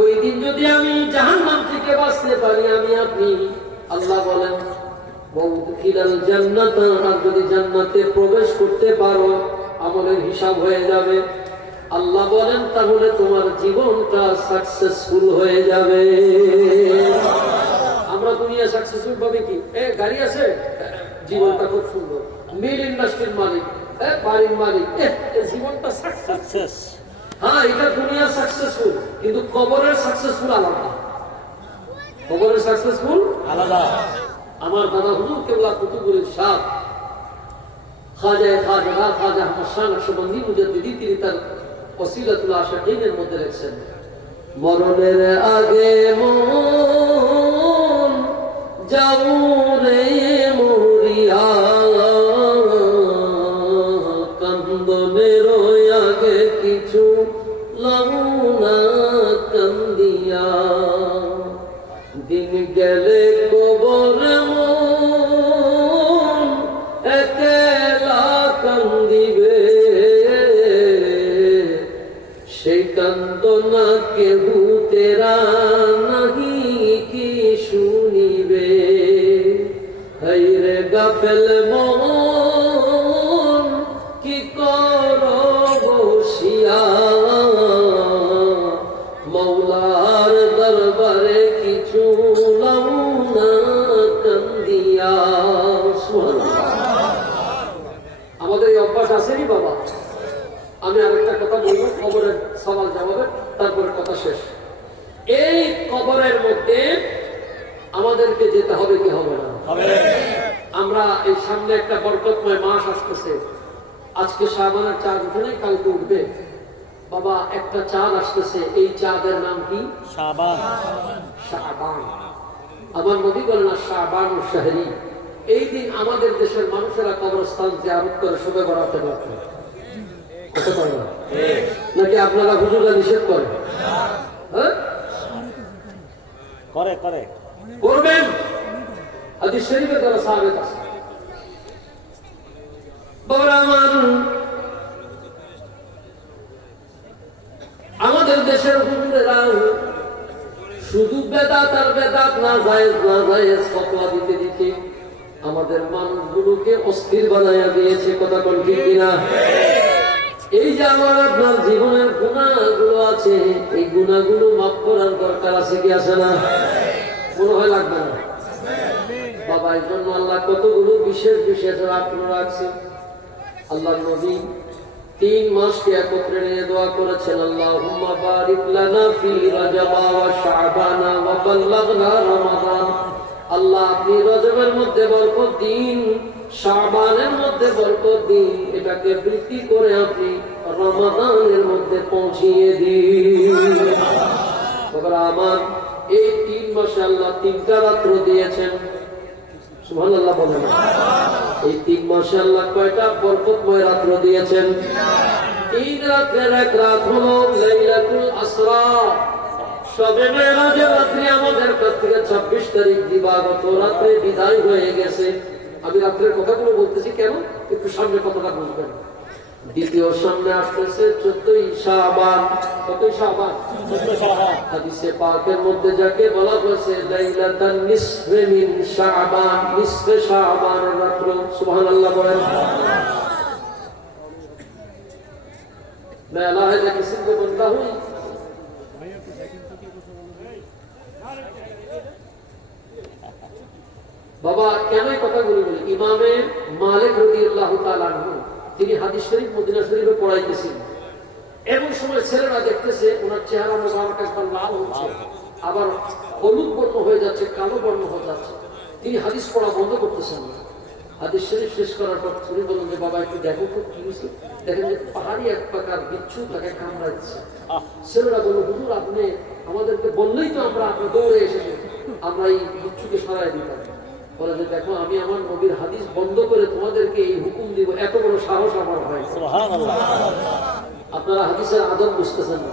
ওই দিন যদি আমি জাহান্নাম থেকে বাঁচতে পারি, আমি আপনি, আল্লাহ বলেন জান্নাত, আর যদি জান্নাতে প্রবেশ করতে পারো আমলের হিসাব হয়ে যাবে। আল্লাহ বলেন তাহলে তোমার জীবনটা সাকসেসফুল হয়ে যাবে। আমরা দুনিয়া সাকসেসফুল ভাবে কি গাড়ি আছে, জীবনটা খুব সুন্দর, মিল ইন্ডাস্ট্রির মালিক, বাড়ির মালিক, জীবনটা সাকসেস। হ্যাঁ, এটা দুনিয়া সাকসেসফুল, কিন্তু কবরের সাকসেসফুল আলাদা। কবরের সাকসেসফুল আলাদা। আমার দাদা হুজুর কেবলা কুতুবুল ইরশাদ খাজা হাসান নকশবন্দি মুজাদ্দিদি, তিনি তার ওসিলাতুল আশিকিনের মধ্যে লিখছেন, মরণের আগে মন যাও রে মরিয়া, কান্দনের আগে কিছু লাউ না কান্দিয়া, দিন গেলে কবর মন একলা কান্দিবে, সেই কান্দনা কেহু তেরা নাহি কি শুনিবে। হায়রে গাফেল মন কি কর বসিয়া, মৌলার দরবারে কিছু লাউ না কান্দিয়া। আমাদের এই অভ্যাস আসেনি বাবা। আমি আরেকটা কথা বলবো, কবরের সওয়াল জবাবের, তারপরে কথা শেষ। এই কবরের মধ্যে আমাদেরকে যেতে হবে কি হবে না? আমরা এই সামনে একটা বরকতময় মাস আসতেছে। আজকে শাবানের চাঁদ উঠে নাই, কালকে উঠবে বাবা। একটা চাঁদ আসতেছে, এই চাঁদের নাম কি? শাবান। শাবান। আমার নবী বলেন শাবান ও শাহরি। এই দিন আমাদের দেশের মানুষেরা কবরস্থান জিয়ারত করে শোভে বাড়াতে পারত, নাকি আপনারা হুজুরা নিষেধ করেন? করে করে করবেন। হাদিস শরীফে দ্বারা সাহাবেত আছে। আমাদের দেশের হুজুরেরা শুধু বেদাত আর বেদাত, না জায়েজ না জায়েজ ফতোয়া দিতে দিতে আমাদের মানুষগুলোকে অস্থির বানাইয়া দিয়েছে। কথা কোন ঠিক কিনা? এই যে আমার আপনার জীবনের গুনাহগুলো আছে, এই গুনাহগুলো মাফ করার দরকার আছে কি আছে না? মনে হয় লাগবে না বাবা। এই জন্য আল্লাহ কতগুলো বিশেষ বিশেষ রাত্র রাখছে। আল্লাহ নবী 3 মাসকে একত্রে নিয়ে দোয়া করেছেন, আল্লাহুম্মা বারিক লানা ফি রাজাব ওয়া শাবান ওয়া বাল্লাগনা রমাদান। আল্লাহ আপনি রজবের মধ্যে বরকত দিন, শাবানের মধ্যে বরকত দিন, এটাকে বৃদ্ধি করে আপনি রমাদানের মধ্যে পৌঁছিয়ে দিন। বাবা আমার, এই 3 মাসে আল্লাহ 3টা রাত্র দিয়েছেন, সুবহানাল্লাহ বলেন। এই 3 মাসে আল্লাহ কয়টা বরকতময় রাত্র দিয়েছেন? 3 রাতের এক রাত হলো লাইলাতুল আসরা, শবে মেরাজের রাত্রি। আমাদের কাছ থেকে 26 তারিখ দিবাগত রাত্রে বিদায় হয়ে গেছে। আমি রাত্রের কথাগুলো বলতেছি কেন, একটু সামনে কথাটা বুঝবেন। দ্বিতীয় সামনে আসতেছে 14ই শাবান। কতই শাবান? 14 শাবান। হাদিসে পাকের মধ্যে যাকে বলা হয়েছে লাইলাতুন নিসফে মিন শাবান, নিসফে শাবানের রাত্র। সুবহানাল্লাহ বলেন। मैं अल्लाह है किसी को बंदा हूँ। বাবা কেন এই কথাগুলি বলি? ইমামে মালিক রাদিয়াল্লাহু তাআলা আনহু তিনি হাদিস শরীফ মদিনা শরীফে পড়াইতেছেন। এমন সময় ছেলেরা দেখতেছে ওনার চেহারা মোবারক একবার লাল হচ্ছে, আবার হলুদ বর্ণ হয়ে যাচ্ছে, কালো বর্ণ হয়ে যাচ্ছে। তিনি হাদিস পড়া বন্ধ করতেছেন না। হাদিস শরীফ শেষ করার পর তিনি বললেন যে বাবা একটু দেখো তো কি হয়েছে। দেখেন যে পাহাড়ি এক প্রকার বিচ্ছু তাকে কামড়াচ্ছে। ছেলেরা বলল, হুজুর আপনি আমাদেরকে বললেই তো আমরা আপনি দৌড়ে এসেছি, আমরা এই বিচ্ছুকে সরাই দিতাম। বলে যে দেখো আমি আমার নবীর হাদিস বন্ধ করে তোমাদেরকে এই হুকুম দিব, এত বড় সাহস আমার হয়। আপনারা হাদিসের আদব বুঝতেছেন না।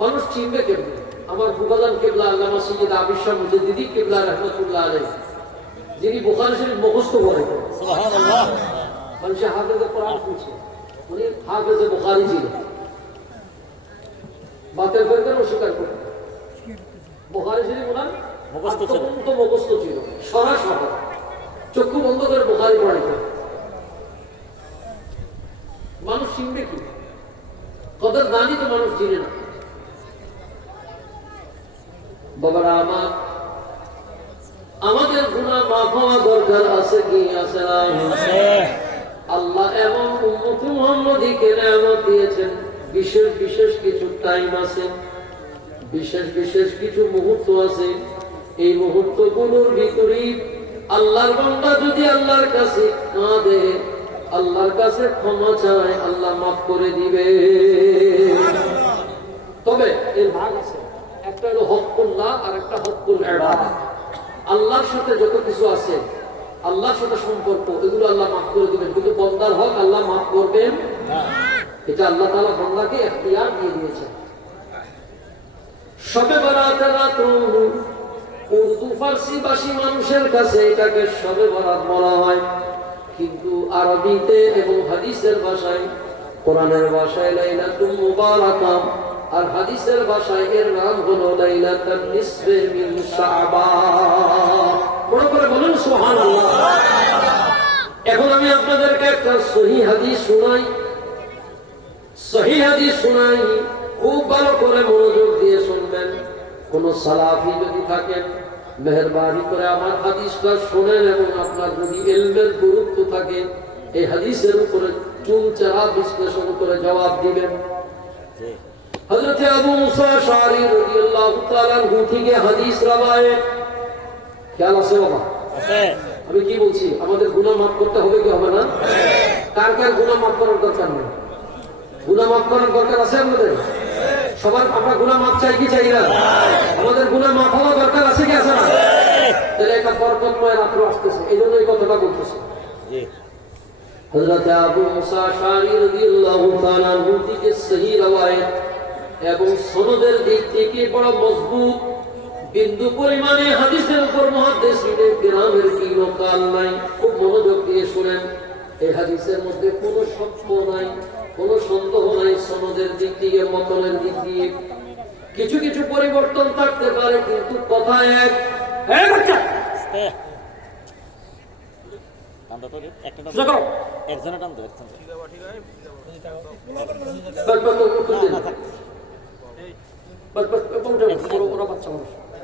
মানুষ চিনবে কেমনে? আমার বুবাদান কেবলা আল্লামা সৈয়দ আবির শাহ মুজাদ্দিদি কেবলা রাহমাতুল্লাহ আলাইহি, যিনি বুখারী শরীফ মুখস্থ করেন। সুবহানাল্লাহ। মানুষ হাফেজে কোরআন শুনছে, উনি হাফেজে বুখারী ছিলেন। বাতের বেরদের অস্বীকার করেন। বুখারী শরীফ ওনার মুখস্থ ছিল, সরাসরি চক্ষু বন্ধ করে বুখারী পড়াইতেন। মানুষ চিনবে কি? কদর দানি তো মানুষ চিনে না। বাবারা আমার, আমাদের গুনাহ মাফ হওয়া দরকার আছে কি আছে না? আল্লাহ এবং উম্মত মুহাম্মদীকে নিয়ামত দিয়েছেন। বিশেষ বিশেষ কিছু টাইম আছে, বিশেষ বিশেষ কিছু মুহূর্ত আছে। এই মুহূর্তগুলোর ভিতরে আল্লাহর বান্দা যদি আল্লাহর কাছে কাঁদে, আল্লাহর কাছে ক্ষমা চায়, আল্লাহ মাফ করে দিবে। তবে এর ভাগ আছে, একটা হলো হকুল্লাহ আর একটা হকুল ইবাদ। আল্লাহর সাথে যত কিছু আছে, আল্লাহর সাথে সম্পর্ক, এগুলো আল্লাহ মাফ করে দিবেন, কিন্তু বান্দার হক আল্লাহ মাফ করবেন না। এটা আল্লাহ তাআলা বান্দাকে ইখতিয়ার দিয়ে দিয়েছেন। শবে বরাতের রাত উর্দু ফার্সি ভাষী মানুষের কাছে এটাকে শবে বরাত বলা হয়, কিন্তু আরবিতে এবং হাদিসের ভাষায়, কোরআনের ভাষায় লাইলাতুল মুবারাকা, আর হাদিসের ভাষায় এর নাম হলো লাইলাতুন নিসফে মিন শাবান। বড় করে বলুন সুবহানাল্লাহ। এখন আমি আপনাদেরকে একটা সহিহ হাদিস শোনাই, সহিহ হাদিস শোনাই, খুব ভালো করে মনোযোগ দিয়ে শুনবেন। কোন সালাফি যদি থাকেন মেহেরবানি করে আমার হাদিসটা শুনেন, এবং আপনার যদি ইলমের গুরুত্ব থাকে এই হাদিসের উপরে চুলচেরা বিশ্লেষণ করে জবাব দিবেন। হযরত আবু মুসা আশআরী রাদিয়াল্লাহু তাআলা আনহু থেকে হাদিস রওয়ায়েত। খেয়াল আছে বাবা? আমি কি বলছি? আমাদের গুনাহ মাফ করতে হবে কি হবে না? কার কার গুনাহ মাফ করার দরকার নেই? গুনাহ মাফ করার দরকার আছে আমাদের সবার। আমরা গুনাহ মাফ চাই কি চাই না? আমাদের গুনাহ মাফ হওয়া দরকার আছে কি আছে না? তাহলে একটা বরকতময় রাত্র আসতেছে, এই জন্য এই কথাটা বলতেছি। হযরত আবু মুসা আশআরী রাদিয়াল্লাহু তাআলা আনহু থেকে সহিহ রওয়ায়েত এবং সনদের দিক থেকে বড় মজবুত, বিন্দু পরিমাণে হাদিসের উপর মুহাদ্দিসিনে কিরামের কি লোকাল নাই। খুব মনোযোগ দিয়ে শুনেন। এই হাদিসের মধ্যে কোনো সত্য নাই, কোনো সন্দেহ নাই। সনদের দিক দিয়ে, মতনের দিক দিয়ে কিছু কিছু পরিবর্তন থাকতে পারে, কিন্তু কথা এক।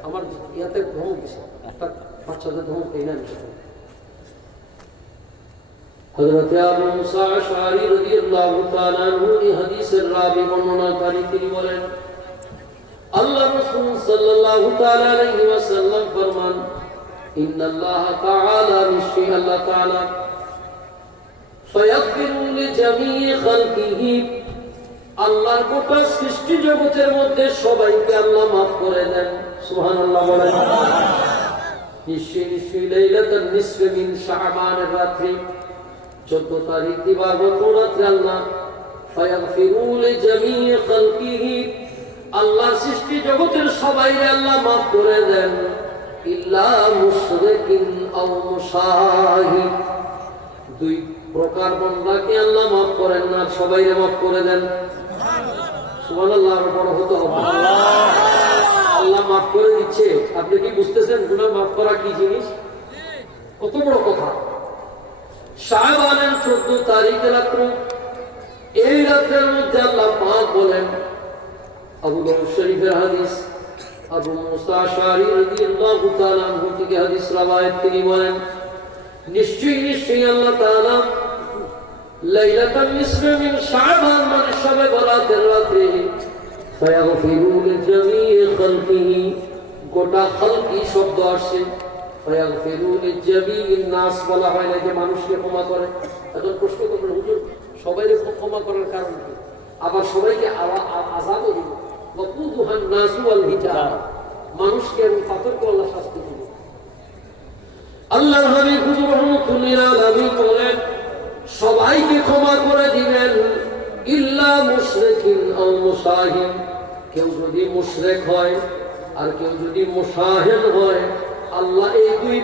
আমার ইয়াতে ধমক দিছে, বাচ্চাদের ধমক এই না। হযরত আবু মুসা আশআরী রাদিয়াল্লাহু তাআলা আনহু এই হাদিসের রাবী বর্ণনাকারী তিনি বলেন আল্লাহ রাসূল সাল্লাল্লাহু তাআলা আলাইহি ওয়াসাল্লাম ফরমান ইন্নাল্লাহ তাআলা নিশ্চয়ই আল্লাহ তাআলা ফায়াগফিরু লিজামিই খালকিহি আল্লাহর গোটা সৃষ্টি জগতের মধ্যে সবাইকে আল্লাহ মাফ করে দেন সুবহানাল্লাহ বলেন নিশ্চয়ই লাইলাতুন নিসফি মিন শাবানের রাত্রি 14 তারিখ দিবাগত রাত্রে আল্লাহ ফায়াগফিরু লিজামিই খালকিহি আল্লাহর সৃষ্টি জগতের সবাইকে আল্লাহ মাফ করে দেন ইল্লা মুশরিকিন আও মুশাহিদ দুই প্রকার বান্দাকে আল্লাহ মাফ করেন না সবাইকে মাফ করে দেন সুবহানাল্লাহ বড় হতে হবে আল্লাহ মাফ করে দিচ্ছে আপনি কি বুঝতেছেন গুনাহ মাফ করা কি জিনিস কত বড় কথা শাবানের 14 তারিখ রাত্র এই রাতের মধ্যে আল্লাহ পাক বলেন আবু দাউদ শরীফের হাদিস আবু মুসা আশআরী রাদিয়াল্লাহু তাআলা আনহু থেকে হাদিস রওয়ায়াত তিনি বলেন নিশ্চয়ই আল্লাহ তাআলা লাইলাতুন নিসফি মিন শাবান মানে শবে বরাতের রাতে ফায়াগফিরু লিজামিই খালকিহি গোটা খালকি শব্দ আসে ফায়াগফিরু লিজামিইন নাস বলা হয় না যে মানুষকে ক্ষমা করে এখন প্রশ্ন করবেন হুজুর সবাইকে ক্ষমা করার কারণ কি আবার সবাইকে আযাবও দিবেন ওয়াকুদুহান নাসু ওয়াল হিজারা মানুষকে এবং পাথরকে আল্লাহ শাস্তি দিবেন আল্লাহর হাবিব হুজুর রাহমাতুল্লাহ আলাইহি বলেন সবাইকে ক্ষমা করে দিবেন ইল্লা মুশরিকিন আও মুশাহিদ কেউ যদি মুশরিক হয় আর কেউ যদি মুশাহিদ হয় আল্লাহ এই দুই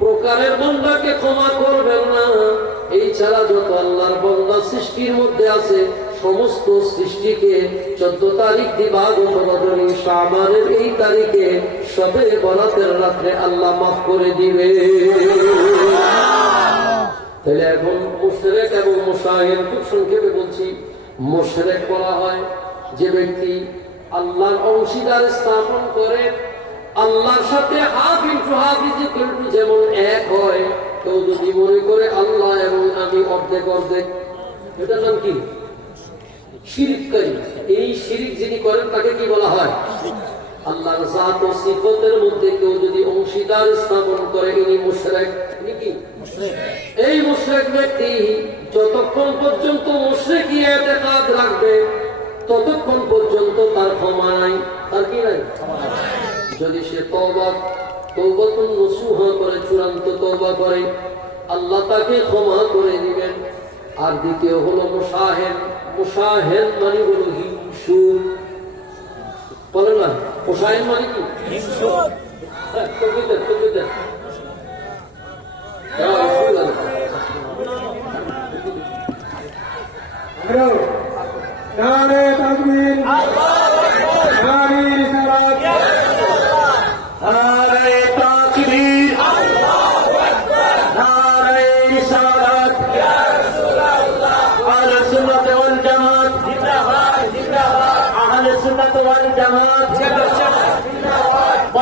প্রকারের বান্দাকে ক্ষমা করবেন না এই ছাড়া যত আল্লাহর বান্দা সৃষ্টির মধ্যে আছে সমস্ত সৃষ্টিকে 14 তারিখ দিবাগত রজনী শাবানের এই তারিখে শবে বরাতের রাতে আল্লাহ মাফ করে দিবে তাহলে এখন মুশরিক এবং মুশাহিদ খুব সংক্ষেপে বলছি মুশরিক বলা হয় যে ব্যক্তি আল্লাহর অংশীদার স্থাপন করে আল্লাহর সাথে হাফ ইনটু হাফ যেমন এক হয় কেউ যদি মনে করে আল্লাহ এবং আমি অর্ধেক অর্ধেক এটার নাম কি শিরককারী এই শিরক যিনি করেন তাকে কি বলা হয় আল্লাহর জাত ও সিফতের মধ্যে কেউ যদি অংশীদার স্থাপন করে ইনি মুশরিক কি এই মুশরিক ব্যক্তি যতক্ষণ পর্যন্ত মুশরিকি ইতিকাদ রাখবে ততক্ষণ পর্যন্ত তার ক্ষমা নাই তার কি নাই যদি সে তওবাতুন নসুহা করে চূড়ান্ত তওবা করে আল্লাহ তাকে ক্ষমা করে দিবেন আর দ্বিতীয় হলো মুশাহিদ মানে হলো হিংসু বলে না মুশাহিদ মানে কি হিংসু नारे तकबीर नारे रिसालत नारे तकबीर नारे रिसालत या रसूल अल्लाह अहले सुन्नत वल जमात जिंदाबाद जिंदाबाद अहले सुन्नत वल जमात जिंदाबाद